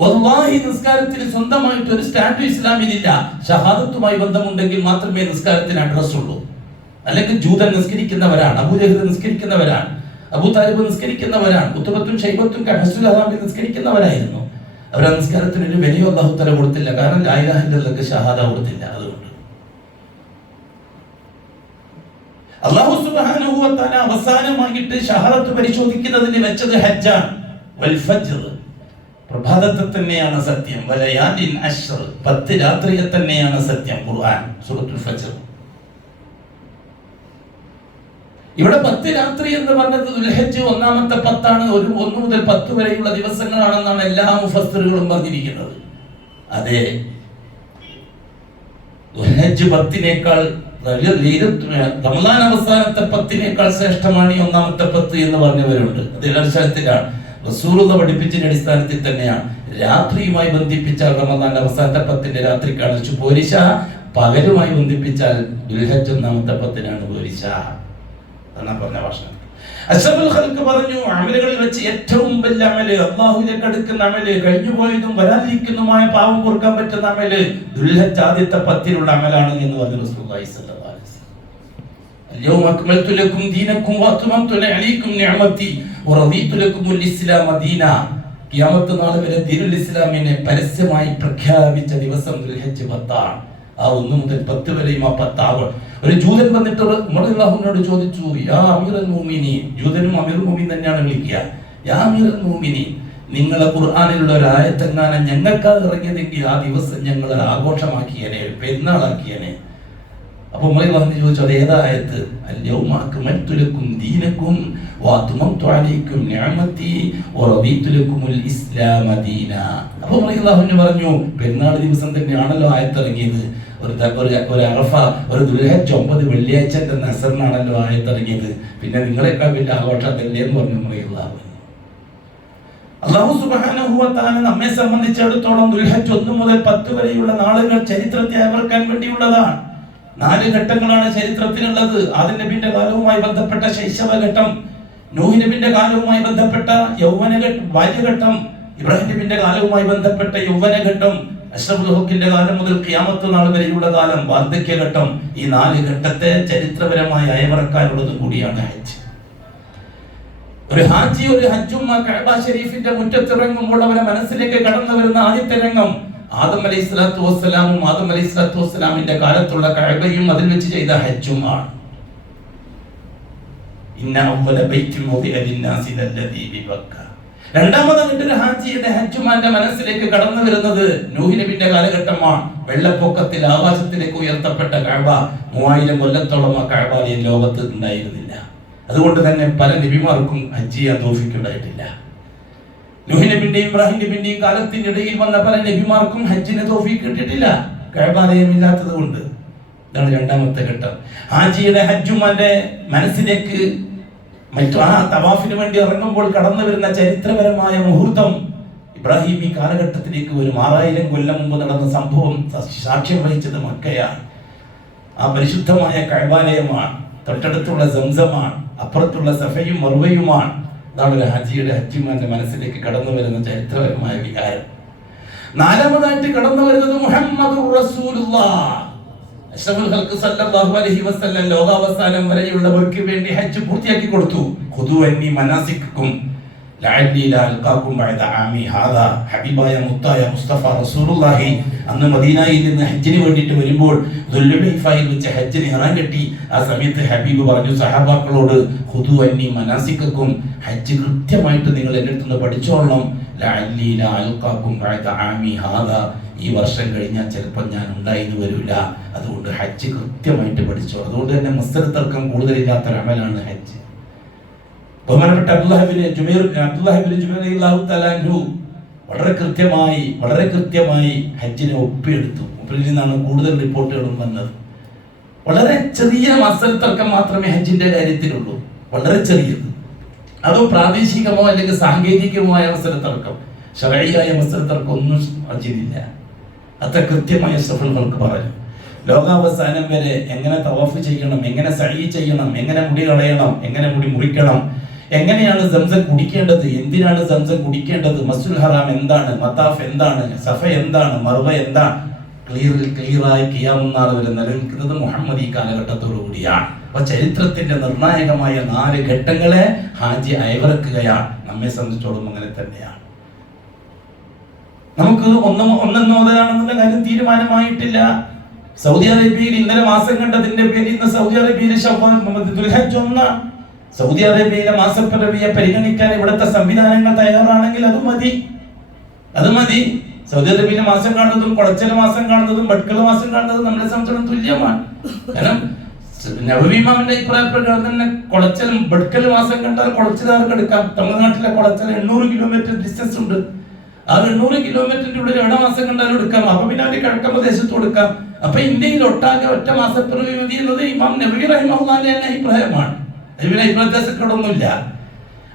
വല്ലാഹി നിസ്കാരത്തിന് സ്വന്തമായിട്ട് ഒരു സ്റ്റാൻഡ് ഇസ്ലാമിലില്ല. ഷഹാദത്തുമായി ബന്ധമുണ്ടെങ്കിൽ മാത്രമേ നിസ്കാരത്തിന് അഡ്രസ് ഉള്ളൂ. അല്ലെങ്കിൽ ജൂതൻ നിസ്കരിക്കുന്നവരാണ്, അബൂജഹൽ നിസ്കരിക്കുന്നവരാണ്, അബൂ താലിബ് നിസ്കരിക്കുന്നവരാണ്, ഉത്ബത്തും ശൈബത്തും ഹസ്സുൽ അറാബി നിസ്കരിക്കുന്നവരായിരുന്നു. അവരാ നിസ്കാരത്തിന് ഒരു വിലയോ അല്ലാഹു തആല കൊടുത്തില്ല. കാരണം ലാ ഇലാഹ ഇല്ലല്ലാഹ് ഷഹാദ കൊടുത്തില്ല. അതുകൊണ്ട് അല്ലാഹു സുബ്ഹാനഹു വ തആല അവസാനമായിട്ട് ഷഹാദത്ത് പരിശോധിക്കുന്നതിന് വെച്ചത് ഹജ്ജാണ്. വൽ ഫജ്ർ, പ്രഭാതത്തെ തന്നെയാണ് സത്യം. വലയാലിൻ അശ്ർ, 10 രാത്രിയെ തന്നെയാണ് സത്യം. ഖുർആൻ സൂറത്തുൽ ഫജ്ർ. ഇവിടെ 10 രാത്രി എന്ന് പറഞ്ഞത് ദുൽഹജ്ജ് ഒന്നാമത്തെ 10 ആണ്. 1 മുതൽ 10 വരെയുള്ള ദിവസങ്ങളാണെന്നാണ് എല്ലാ മുഫസ്സിറുകളും പറഞ്ഞിരിക്കുന്നത്. അതെ, ദുൽഹജ്ജ് 10നേക്കാൾ റമദാൻ അവസാനത്തെ 10നേക്കാൾ ശ്രേഷ്ഠമാണ് ഈ ഒന്നാമത്തെ 10 എന്ന് പറഞ്ഞവരുണ്ട്. അത് ഇടർശത്തിലാണ്. റസൂലുള്ള പഠിപ്പിച്ചതിന്റെ അടിസ്ഥാനത്തിൽ തന്നെയാണ്. രാത്രിയുമായി ബന്ധിപ്പിച്ചാൽ റമദാൻ അവസാനത്തെ 10ന്റെ രാത്രിക്കാണ് പോരിശ. പകലുമായി ബന്ധിപ്പിച്ചാൽ ദുൽഹജ്ജ് ഒന്നാമത്തെ 10നാണ് പോരിശ എന്നാ പറഞ്ഞ ഭാഷ. അഷ്റഫുൽ ഖൽഖ് പറഞ്ഞു, അമലുകളിൽ വെച്ച് ഏറ്റവും വലിയ അമല്, അല്ലാഹുവിലേക്ക് അടുക്കുന്ന അമല്, കഴിഞ്ഞുപോയതും വരാതിരിക്കുന്നതുമായ പാവം പൊറുക്കാൻ പറ്റുന്ന അമല് ദുൽഹജ്ജ് ആദ്യത്തെ 10ലുള്ള അമലാണ് എന്ന് പറഞ്ഞു റസൂലുള്ളാഹി സ്വല്ലല്ലാഹു അലൈഹി വസല്ലം. അൽയൗമ അക്മൽതു ലക്കും ദീനക്കും വഅത്മംതു അലൈക്കും നിഅമതി വറദീതു ലക്കുമുൽ ഇസ്ലാമ ദീന. ഖിയാമത്ത് നാൾ വരെ ദീനുൽ ഇസ്ലാമിനെ പരസ്യമായി പ്രഖ്യാപിച്ച ദിവസം ദുൽഹജ്ജ് 10 ആ 1 മുതൽ 10 വരെയും ആ 10 ആവണം. ഒരു ജൂതൻ വന്നിട്ട് ഉമർ റളിയല്ലാഹുവിനോട് ചോദിച്ചു, യാ അമീറുൽ മുഅ്മിനീൻ, ജൂതനും അമീറുൽ മുഅ്മിനീൻ തന്നെയാണ് വിളിക്കുക, യാ അമീറുൽ മുഅ്മിനീൻ, നിങ്ങളെ ഖുർആനിലുള്ള ഒരു ആയത്തെങ്ങാനും ഞങ്ങൾക്കാണ് ഇറങ്ങിയതെങ്കിൽ ആ ദിവസം ഞങ്ങൾ ആഘോഷമാക്കിയനെ, പെരുന്നാളാക്കിയനെ. അപ്പൊ ഉമർ റളിയല്ലാഹു ചോദിച്ചു, അത് ഏതാ ആയത്ത്? അൽയൗമ അക്മൽതു ലക്കും ദീനക്കും വഅത്മംതു അലൈക്കും നിഅമതി വറദീതു ലക്കുമുൽ ഇസ്ലാമ ദീന. അപ്പൊ ഉമർ റളിയല്ലാഹു പറഞ്ഞു, പെരുന്നാൾ ദിവസം തന്നെയാണല്ലോ ആയത്ത് ഇറങ്ങിയത്. ഒരു അറഫ, ഒരു ദുൽഹജ്ജ് 9 വെള്ളിയാഴ്ചന്റെ നസറിനാണല്ലോ ആയത്തിറങ്ങിയത്. പിന്നെ നിങ്ങളെക്കാൾ വലിയ ആഘോഷം അതല്ലേ എന്ന് പറഞ്ഞു ഉമർ റളിയല്ലാഹു. അല്ലാഹു സുബ്ഹാനഹു വ തആല നമ്മെ സംബന്ധിച്ചിടത്തോളം ദുൽഹജ്ജ് 1 മുതൽ 10 വരെയുള്ള നാളുകൾ ചരിത്രത്തെ അയവർക്കാൻ വേണ്ടിയുള്ളതാണ്. 4 ഘട്ടങ്ങളാണ് ചരിത്രത്തിനുള്ളത്. ആദം നബിയുടെ കാലവുമായി ബന്ധപ്പെട്ട ശൈശവഘട്ടം, നൂഹ് നബിയുടെ കാലവുമായി ബന്ധപ്പെട്ട യൗവനഘട്ടം, ബാല്യഘട്ടം, ഇബ്രാഹിം നബിയുടെ കാലവുമായി ബന്ധപ്പെട്ട യൗവനഘട്ടം, അഷ്റഫുൽ ഹഖിന്റെ കാലം മുതൽ ഖിയാമത്ത് നാൾ വരെയുള്ള കാലം, വാർദ്ധക്യഘട്ടം, ഈ 4 ഘട്ടത്തെ ചരിത്രപരമായി അയവിറക്കാനുള്ളത് കൂടിയാണ് ഹജ്ജ്. ഒരു ഹാജി ഒരു ഹജ്ജും കഅബ ഷരീഫിന്റെ മുറ്റത്തിറങ്ങുമ്പോൾ അവരുടെ മനസ്സിലേക്ക് കടന്നു വരുന്ന ആദ്യത്തെ രംഗം ആദം അലൈഹിസ്സലാത്തു വസ്സലാമും ആദം അലൈഹിസ്സലാത്തു വസ്സലാമിന്റെ കാലത്തുള്ള കഅബയും അതിൽ വെച്ച് ചെയ്ത ഹജ്ജും ആണ്. ഇന്ന അവ്വല ബൈത്തുൻ വുദിഅ ലിന്നാസി ലല്ലദീ ബിബക്ക. രണ്ടാമതായിട്ട് ഒരു ഹാജിയുടെ ഹജ്ജുമാന്റെ മനസ്സിലേക്ക് കടന്നു വരുന്നത് നൂഹ് നബിയുടെ കാലഘട്ടമാണ്. വെള്ളപ്പൊക്കത്തിൽ ആകാശത്തിലേക്ക് ഉയർത്തപ്പെട്ട കഅബ 3000 കൊല്ലത്തോളം ആ കഅബ ലോകത്ത് ഉണ്ടായിരുന്നില്ല. അതുകൊണ്ട് തന്നെ പല നബിമാർക്കും ഹജ്ജ് ചെയ്യാൻ തൗഫീഖ് ഉണ്ടായിട്ടില്ല. നൂഹ് നബിന്റെയും ഇബ്രാഹിം നബിന്റെയും കാലത്തിനിടയിൽ വന്ന പല നബിമാർക്കും ഹജ്ജിന് തൗഫീഖ് കിട്ടിയിട്ടില്ല, കഅബാലയം ഇല്ലാത്തത് കൊണ്ട്. ഇതാണ് രണ്ടാമത്തെ ഘട്ടം. ഹാജിയുടെ ഹജ്ജുമാന്റെ മനസ്സിലേക്ക് തവാഫിന് വേണ്ടി ഇറങ്ങുമ്പോൾ കടന്നു വരുന്ന ചരിത്രപരമായ മുഹൂർത്തം ഇബ്രാഹിമി കാലഘട്ടത്തിലേക്ക് വരും. 6000 കൊല്ലം മുമ്പ് നടന്ന സംഭവം സാക്ഷ്യം വഹിച്ചത് മക്കയാണ്. ആ പരിശുദ്ധമായ കഅബാലയമാണ്, തൊട്ടടുത്തുള്ള സംസമാണ്, അപ്പുറത്തുള്ള സഫയും മർവയുമാണ്. അതാണ് ഒരു ഹാജിയുടെ ഹജ്ജുമാന്റെ മനസ്സിലേക്ക് കടന്നു വരുന്ന ചരിത്രപരമായ വികാരം. നാലാമതായിട്ട് കടന്നു വരുന്നത് മുഹമ്മദുർ റസൂലുള്ളാഹ് അഷ്റഫുൽ ഖൽഖ് സല്ലല്ലാഹു അലൈഹി വസല്ലം ലോകാവസാനം വരെയുള്ളവർക്ക് വേണ്ടി ഹജ്ജ് പൂർത്തിയാക്കി കൊടുത്തു. ഖുദൂ അന്നി മനാസിക്കക്കും ലഅല്ലി ലാ അൽഖാകും ബഅദ ആമി ഹാദാ. ഹബീബായ മുത്തായ മുസ്തഫ റസൂലുള്ളാഹി അന്ന് മദീനയിൽ നിന്ന് ഹജ്ജിന് വേണ്ടിയിട്ട് വരുമ്പോൾ ദുൽഹുലൈഫയിൽ വെച്ച് ഹജ്ജിന് ഇഹ്റാം കെട്ടി. ആ സമയത്ത് ഹബീബ് പറഞ്ഞു സഹാബാക്കളോട്, ഖുദൂ അന്നി മനാസിക്കക്കും, ഹജ്ജ് കൃത്യമായിട്ട് നിങ്ങൾ എൻ്റെ അടുത്ത് നിന്ന് പഠിച്ചോളണം. ലഅല്ലി ലാ അൽഖാകും ബഅദ ആമി ഹാദാ, ഈ വർഷം കഴിഞ്ഞാൽ ചിലപ്പോൾ ഞാൻ ഉണ്ടായിന്ന് വരില്ല, അതുകൊണ്ട് ഹജ്ജ് കൃത്യമായിട്ട് പഠിച്ചോ. അതുകൊണ്ട് തന്നെ മസ്തര തർക്കം കൂടുതലില്ലാത്ത ഒരു അമലാണ് ഹജ്ജ്. ബഹുമാനപ്പെട്ട അബ്ദുല്ലാഹ് ഇബ്നു ജുബൈർ റളിയല്ലാഹു തആല അൻഹു വളരെ കൃത്യമായി ഹജ്ജിനെ ഒപ്പിയെടുത്തു. മുപ്പിൽ നിന്നാണ് കൂടുതൽ റിപ്പോർട്ടുകളും വന്നത്. വളരെ ചെറിയ മസ്തര തർക്കം മാത്രമേ ഹജ്ജിന്റെ കാര്യത്തിലുള്ളൂ, വളരെ ചെറിയത്. അതോ പ്രാദേശികമോ അല്ലെങ്കിൽ സാങ്കേതികമായ മസ്തര തർക്കം, ശർഈയായ മസ്തര തർക്കം ഒന്നും ഹജ്ജിനില്ല. അത്ര കൃത്യമായ അഷ്റഫുൽ ഖൽഖ് പറഞ്ഞു. ലോകാവസാനം വരെ എങ്ങനെ തവാഫ് ചെയ്യണം, എങ്ങനെ സഈ ചെയ്യണം, എങ്ങനെ മുടി കളയണം, എങ്ങനെ മുടി മുറിക്കണം, എങ്ങനെയാണ് സംസം കുടിക്കേണ്ടത്, എന്തിനാണ് സംസം കുടിക്കേണ്ടത്, മസ്ജിദുൽ ഹറാം എന്താണ്, മതാഫ് എന്താണ്, സഫ എന്താണ്, മർവ എന്താണ്, ക്ലിയറായി ഖിയാമത്ത് നാൾ വരെ നിലനിൽക്കുന്നത് മുഹമ്മദി കാലഘട്ടത്തോടു കൂടിയാണ്. അപ്പൊ ചരിത്രത്തിന്റെ നിർണായകമായ 4 ഘട്ടങ്ങളെ ഹാജി അയവിറക്കുകയാണ്. നമ്മെ സംബന്ധിച്ചോളം അങ്ങനെ തന്നെയാണ്. നമുക്ക് ഒന്നെന്നോതാണെന്നുള്ള കാര്യം തീരുമാനമായിട്ടില്ല. സൗദി അറേബ്യയിൽ ഇന്നലെ മാസം കണ്ടതിന്റെ പേരിൽ ഇന്ന് സൗദി അറേബ്യയിലെ ദുൽഹജ്ജ് 1. സൗദി അറേബ്യയിലെ മാസപ്പിറവിയെ പരിഗണിക്കാൻ ഇവിടുത്തെ സംവിധാനങ്ങൾ തയ്യാറാണെങ്കിൽ അത് മതി. സൗദി അറേബ്യയിലെ മാസം കാണുന്നതും കുളച്ചൽ മാസം കാണുന്നതും ബട്കൽ മാസം കാണുന്നതും നമ്മളെ സംബന്ധിച്ചിടത്തോളം തുല്യമാണ്. കാരണം നബവി ഇമാമിന്റെ അഭിപ്രായപ്രകാരം തന്നെ കുളച്ചൽ ബട്കൽ മാസം കണ്ടാൽ കുളച്ചിലാർക്ക് എടുക്കാം. തമിഴ്നാട്ടിലെ കുളച്ചൽ 800 കിലോമീറ്റർ ഡിസ്റ്റൻസ് ഉണ്ട്. ആ 800 കിലോമീറ്ററിന്റെ ഉള്ളിൽ 7 മാസം കണ്ടാലും എടുക്കാം. അപ്പൊ പിന്നെ അവര് കിഴക്കൻ പ്രദേശത്ത് കൊടുക്കാം. അപ്പൊ ഇന്ത്യയിൽ ഒട്ടാകെ ഒറ്റ മാസപ്പിറവി മതി എന്നത് ഇമാം നബവി റഹിമഹുല്ലാഹിന്റെ തന്നെ അഭിപ്രായമാണ്. അതിന് അഭിപ്രായത്തിലൊന്നുമില്ല.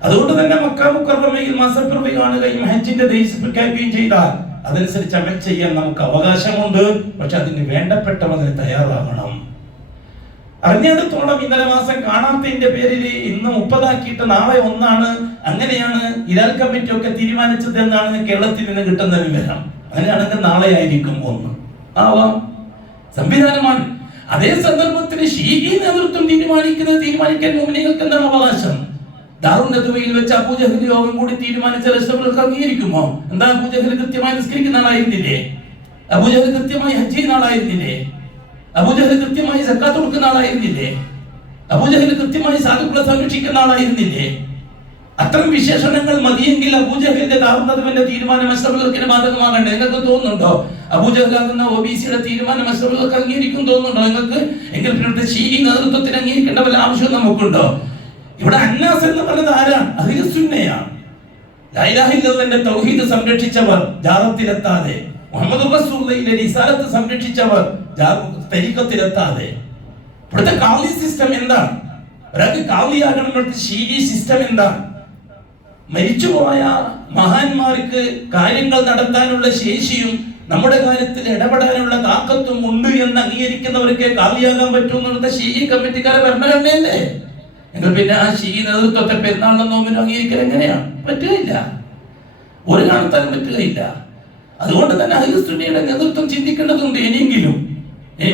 അതുകൊണ്ട് തന്നെ മക്ക മുക്കറമയിൽ മാസപ്പിറവി കാണുകയും ഹജ്ജിന്റെ ദേശം പ്രഖ്യാപിക്കുകയും ചെയ്താൽ അതനുസരിച്ച് അമൽ ചെയ്യാൻ നമുക്ക് അവകാശമുണ്ട്. പക്ഷെ അതിന് വേണ്ടപ്പെട്ടവന് തയ്യാറാകണം. അറിഞ്ഞിടത്തോളം ഇന്നലെ മാസം കാണാത്തതിന്റെ പേരിൽ ഇന്ന് 30 ആക്കിയിട്ട് നാളെ 1 അങ്ങനെയാണ് ഇരാൽ കമ്മിറ്റി ഒക്കെ തീരുമാനിച്ചത് എന്നാണ് കേരളത്തിൽ നിന്ന് കിട്ടുന്ന വിവരം. അങ്ങനെയാണെങ്കിൽ നാളെ ആയിരിക്കും 1 ആവാം, സംവിധാനമാണ്. അതേ സന്ദർഭത്തിൽ ഷീഈ നേതൃത്വം തീരുമാനിക്കാൻ മുഅ്മിനീങ്ങൾക്ക് എന്താണ് അവകാശം? ദാറുൻ നദ്വയിൽ വെച്ച് അബൂജഹൽ യോഗം കൂടി തീരുമാനിച്ച റസൂലുള്ളാഹി അംഗീകരിക്കുമോ? എന്താ അബൂജഹൽ കൃത്യമായി നിസ്കരിക്കുന്ന ആളായിരുന്നില്ലേ? അബൂജഹൽ കൃത്യമായി ഹജ്ജ് ചെയ്യുന്ന ആളായിരുന്നില്ലേ? അബൂജഹൽ കൃത്യമായി സക്കാത്ത് കൊടുക്കുന്ന ആളായിരുന്നില്ലേ? അബൂജഹൽ കൃത്യമായി സാധുക്കളെ സംരക്ഷിക്കുന്ന ആളായിരുന്നില്ലേ? അത്തരം വിശേഷണങ്ങൾ മതിയെങ്കിൽ അബൂജഹലിന്റെ ദാറുൻ നദ്വയുടെ തീരുമാനം അഷ്റഫുൽ ഖൽഖിന് ബാധകമാകണ്ടേ? നിങ്ങൾക്ക് തോന്നുന്നുണ്ടോ ഒബിസിയുടെ തീരുമാനം അഷ്റഫുൽ ഖൽഖ് അംഗീകരിക്കും തോന്നുന്നുണ്ടോ നിങ്ങൾക്ക്? എങ്കിൽ പിന്നെ ഷീഈ നേതൃത്വത്തിന് അംഗീകരിക്കേണ്ട വല്ല ആവശ്യം നമുക്കുണ്ടോ? ഇവിടെ അന്നാസ് എന്ന് പറയുന്നത് ആരാണ്? അഹ്ലു സുന്നയാണ്. ലാ ഇലാഹ ഇല്ലല്ലാഹുവിന്റെ തൗഹീദ് സംരക്ഷിച്ചവർ ജാറത്തിലെത്താതെ, മുഹമ്മദ് റസൂലുള്ളാഹിയുടെ റിസാലത്ത് സംരക്ഷിച്ചവർ തരീഖത്തിലെത്താതെ. ഇവിടുത്തെ ഖാദി സിസ്റ്റം എന്താണ്? ഒരാൾക്ക് ഖാദിയാകണമെങ്കിൽ ഷീഈ സിസ്റ്റം എന്താണ്? മരിച്ചുപോയ മഹാന്മാർക്ക് കാര്യങ്ങൾ നടത്താനുള്ള ശേഷിയും നമ്മുടെ കാര്യത്തിൽ ഇടപെടാനുള്ള താക്കത്തും ഉണ്ട് എന്ന് അംഗീകരിക്കുന്നവർക്ക് ഖാദിയാകാൻ പറ്റുമെന്നുള്ള ഷീഈ കമ്മിറ്റിക്കാരെ ഭരണഘടനയല്ലേ? എങ്കിൽ പിന്നെ ആ ഷീഈ നേതൃത്വത്തെ പെരുന്നാളിനും നോമ്പിനും അംഗീകരിക്കാൻ എങ്ങനെയാണ്? പറ്റുകയില്ല, ഒരു കാലത്താലും പറ്റുകയില്ല. അതുകൊണ്ട് തന്നെ അഹ്ലുസുന്നയുടെ നേതൃത്വം ചിന്തിക്കേണ്ടതുണ്ട്. ഇനിയെങ്കിലും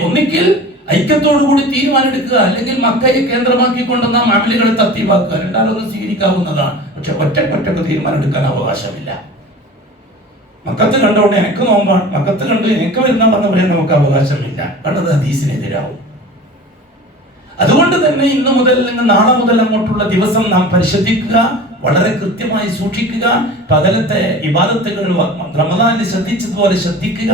ഒന്നിക്കൽ ഐക്യത്തോടു കൂടി തീരുമാനമെടുക്കുക, അല്ലെങ്കിൽ മക്കയെ കേന്ദ്രമാക്കിക്കൊണ്ട് നാം അമലുകളെ തർത്തീബാക്കുക. രണ്ടാലൊന്നും സ്വീകരിക്കാവുന്നതാണ്. പക്ഷെ ഒറ്റക്കൊറ്റക്ക് തീരുമാനമെടുക്കാൻ അവകാശമില്ല. മക്കത്ത് കണ്ടുകൊണ്ട് എനിക്ക് നോമ്പാണ്, മക്കത്ത് കണ്ട് എനിക്ക് വരുന്നതെന്ന് പറയാൻ നമുക്ക് അവകാശമില്ല. കണ്ടത് ഹദീസിനെതിരാവും. അതുകൊണ്ട് തന്നെ ഇന്ന് മുതൽ നിന്ന് നാളെ മുതൽ അങ്ങോട്ടുള്ള ദിവസം നാം പരിശോധിക്കുക, വളരെ കൃത്യമായി സൂക്ഷിക്കുക. പകലത്തെ ഇബാദത്തുകൾ റമദാനിൽ ശ്രദ്ധിച്ചതുപോലെ ശ്രദ്ധിക്കുക.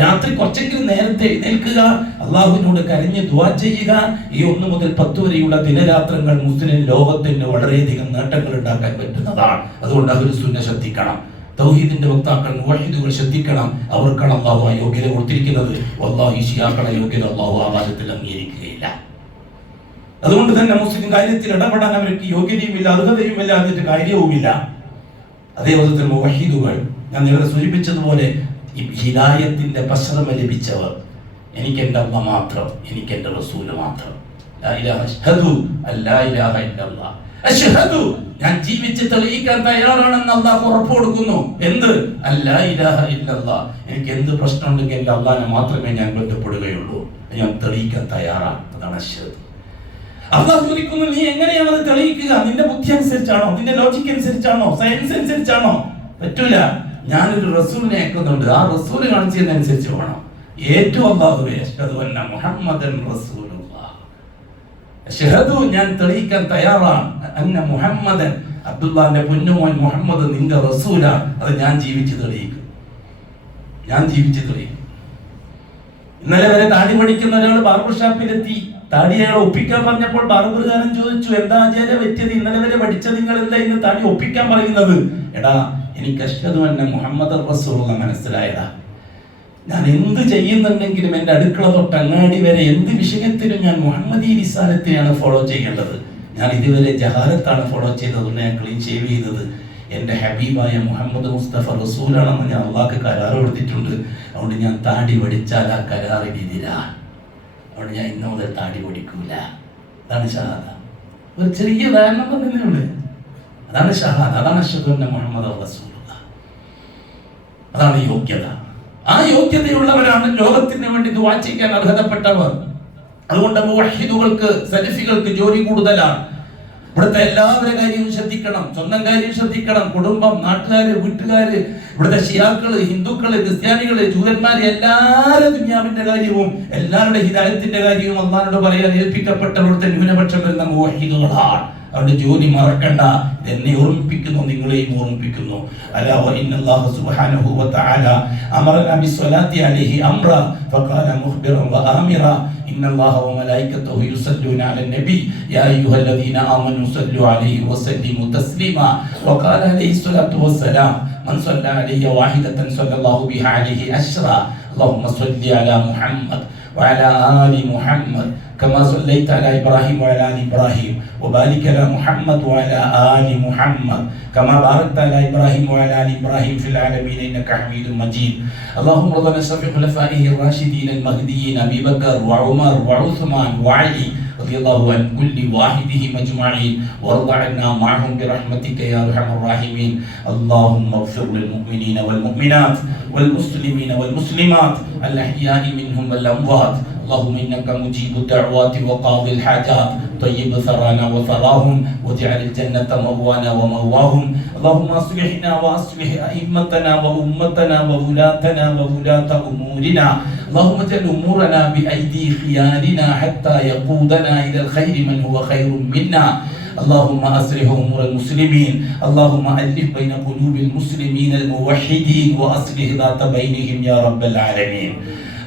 രാത്രി കുറച്ചെങ്കിലും നേരത്തെ എഴുന്നേൽക്കുക. അള്ളാഹുവിനോട് കരഞ്ഞ് ദുആ ചെയ്യുക. ഈ 1 മുതൽ 10 വരെയുള്ള ദിനരാത്രങ്ങൾ മുസ്ലിം ലോകത്തിന് വളരെയധികം നേട്ടങ്ങൾ ഉണ്ടാക്കാൻ പറ്റുന്നതാണ്. അതുകൊണ്ട് അഹ്ലുസുന്ന ശ്രദ്ധിക്കണം. തൗഹീദിന്റെ വക്താക്കൾ മുവഹിദുകൾ ശ്രദ്ധിക്കണം. അവർക്കാണ് അള്ളാഹു ആ യോഗ്യത കൊടുത്തിരിക്കുന്നത്. വല്ലാഹി ശിയാക്കളുടെ യോഗ്യത അള്ളാഹു ആകാശത്തിൽ അംഗീകരിക്കുകയില്ല. അതുകൊണ്ട് തന്നെ മുസ്ലിം കാര്യത്തിൽ ഇടപെടാൻ അവർക്ക് യോഗ്യതയുമില്ല, അർഹതയുമില്ല, അതിന്റെ കാര്യവുമില്ല. അതേപോലെ മുവഹിദുകൾ, ഞാൻ നേരത്തെ സൂചിപ്പിച്ചതുപോലെ ഈ ഹിദായത്തിന്റെ പശ്ചാത്തലം ലഭിച്ചവർ, എനിക്ക് എൻ്റെ അല്ലാഹ് മാത്രം, എനിക്ക് എൻ്റെ റസൂല് മാത്രം. ലാ ഇലാഹ അഷ്ഹദു അല്ലാ ഇലാഹ ഇല്ലല്ലാഹ്, അഷ്ഹദു ഞാൻ ജീവിച്ച് തെളിയിക്കാൻ തയ്യാറാണെന്ന് അല്ലാഹു ഉറപ്പ് കൊടുക്കുന്നു. എന്ത്? അല്ലാ ഇലാഹ ഇല്ലല്ലാഹ്, എനിക്ക് എന്ത് പ്രശ്നമുണ്ടെങ്കിൽ എൻ്റെ അല്ലാഹനെ മാത്രമേ ഞാൻ ബന്ധപ്പെടുകയുള്ളൂ, ഞാൻ തെളിയിക്കാൻ തയ്യാറാണ്. അതാണ് അഷ്ഹദു. അല്ലാഹു ചോദിക്കുന്നു, നീ എങ്ങനെയാണ് അത് തെളിയിക്കുക? നിന്റെ ബുദ്ധി അനുസരിച്ചാണോ, നിന്റെ ലോജിക്ക് അനുസരിച്ചാണോ, സയൻസ് അനുസരിച്ചാണോ? പറ്റൂല. ഞാനൊരു റസൂലിനെ അയക്കുന്നുണ്ട്, ആ റസൂല് കാണിച്ചതിനനുസരിച്ച് വേണം. ഏറ്റവും അല്ലാഹുവേ അഷ്ഹദു അന്ന മുഹമ്മദൻ റസൂലുള്ളാഹ്, അഷ്ഹദു ഞാൻ തെളിയിക്കാൻ തയ്യാറാണ്, അന്ന മുഹമ്മദൻ അബ്ദുല്ലാഹിന്റെ പൊന്നുമോൻ മുഹമ്മദ് നിന്റെ റസൂലാണ്. അത് ഞാൻ ജീവിച്ച് തെളിയിക്കും, ഞാൻ ജീവിച്ച് തെളിയിക്കും. ഇന്നലെ വരെ താടി പഠിക്കുന്ന ഒരാൾ ബാർബർ ഷാപ്പിലെത്തി. താടി അയാൾ ഒപ്പിക്കാൻ പറഞ്ഞപ്പോൾ ബാർബറുകാരൻ ചോദിച്ചു, എന്താ ആചാര്യ പറ്റിയത്? ഇന്നലെ വരെ പഠിച്ച നിങ്ങൾ എന്താ ഇന്ന് താടി ഒപ്പിക്കാൻ പറയുന്നത്? എടാ, എനിക്ക് അഷ്ഹദു അന്ന മുഹമ്മദ് റസൂലുള്ളാഹ് മനസ്സിലായടാ. ഞാൻ എന്ത് ചെയ്യുന്നുണ്ടെങ്കിലും എൻ്റെ അടുക്കള തൊട്ട് അങ്ങാടി വരെ എന്ത് വിഷയത്തിലും ഞാൻ മുഹമ്മദി റിസാലത്തിനെയാണ് ഫോളോ ചെയ്യേണ്ടത്. ഞാൻ ഇതുവരെ ജഹാലത്താണ് ഫോളോ ചെയ്തതുകൊണ്ട് ഞാൻ ക്ലീൻ ഷേവ് ചെയ്തത്. എൻ്റെ ഹബീബായ മുഹമ്മദ് മുസ്തഫ റസൂലാണെന്ന് ഞാൻ അള്ളാഹ്ക്ക് കരാർ കൊടുത്തിട്ടുണ്ട്. അതുകൊണ്ട് ഞാൻ താടി പഠിച്ചാൽ ആ കരാറിനെതിരാണ്. അതുകൊണ്ട് ഞാൻ ഇന്ന് മുതൽ താടി പഠിക്കൂല. അതാണ് ഷഹാദ. ഒരു ചെറിയ ഉദാഹരണം പറഞ്ഞേ. അതാണ് ഷഹാദ, അതാണ് അഷ്ഹദു അന്ന മുഹമ്മദ് റസൂലുള്ളാഹ്. അതാണ് യോഗ്യത. ആ യോഗ്യതയുള്ളവരാണ് ലോകത്തിന് വേണ്ടി ദുആ ചെയ്യാൻ അർഹതപ്പെട്ടവർ. അതുകൊണ്ട് മുവഹിദുകൾക്ക്, സലഫികൾക്ക് ജോലി കൂടുതലാണ്. ഇവിടുത്തെ എല്ലാവരുടെ കാര്യവും ശ്രദ്ധിക്കണം, സ്വന്തം കാര്യം ശ്രദ്ധിക്കണം, കുടുംബം, നാട്ടുകാര്, വീട്ടുകാര്, ഇവിടുത്തെ ഷിയാക്കള്, ഹിന്ദുക്കള്, ക്രിസ്ത്യാനികള്, ജൂതന്മാര്, എല്ലാവരുടെ ദുനിയാവിന്റെ കാര്യവും എല്ലാവരുടെ ഹിദായത്തിന്റെ കാര്യവും അല്ലാഹുവോട് പറയാൻ ഏൽപ്പിക്കപ്പെട്ട ഇവിടുത്തെ ന്യൂനപക്ഷം വരുന്ന മുവഹിദുകളാണ്. അവരുടെ ജോലി മറക്കണ്ട. എന്നെ ഓർമ്മിപ്പിക്കുന്നു, നിങ്ങളെയും ഓർമ്മിപ്പിക്കുന്നു. അലാ വ ഇന്നല്ലാഹ സുബ്ഹാനഹു വ തആല അമറനാ ബിസ്സലാത്തി അലൈഹി അംറ ഫഖാല മുഖ്ബിറൻ വ ആമിറ ഇന്നല്ലാഹ വ മലായികതഹു യുസല്ലൂന അലൻ നബി യാ അയ്യുഹല്ലദീന ആമനൂ സല്ലു അലൈഹി വസല്ലിമു തസ്ലീമാ വഖാല അലൈഹി സ്വലാത്തു വസ്സലാം മൻ സല്ല അലൈഹി വാഹിദതൻ സല്ലല്ലാഹു ബിഹാ അലൈഹി അശ്റ അല്ലാഹുമ്മ സല്ലി അലാ മുഹമ്മദ് وعلى آل محمد كما صليت على إبراهيم وعلى آل إبراهيم وبارك على محمد وعلى آل محمد كما باركت على إبراهيم وعلى آل إبراهيم في العالمين إنك حميد مجيد اللهم رضنا نشرف خلفائه الراشدين المهديين أبي بكر وعمر وعثمان وعلي رضي الله عن كل واحدهم أجمعين وارض عنا معهم برحمتك يا أرحم الراحمين اللهم اغفر للمؤمنين والمؤمنات والمسلمين والمسلمات الأحياء منهم والأموات اللهم إنك مجيب الدعوات وقاضي الحاجات طيب ثرانا وثراهم واجعل الجنة مأوانا ومأواهم اللهم أصلحنا وأصلح أئمتنا وأمتنا وولاتنا وولاة أمورنا اللهم اجعل أمورنا بأيدي خيارنا حتى يقودنا إلى الخير من هو خير منا اللهم أصلح أمور المسلمين اللهم ألف بين قلوب المسلمين الموحدين وأصلح ذات بينهم يا رب العالمين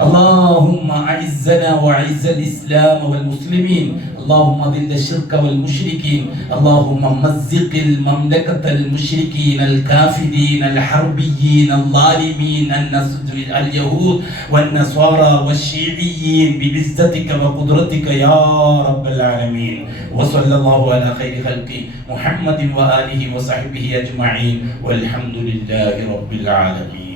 اللهم أعزنا وأعز الإسلام والمسلمين اللهم أذل الشرك والمشركين اللهم مزق المملكة المشركين الكافرين الحربيين الظالمين اليهود والنصارى والشيعيين بعزتك وقدرتك يا رب العالمين وصلى الله على خير خلقه محمد وآله وصحبه أجمعين والحمد لله رب العالمين.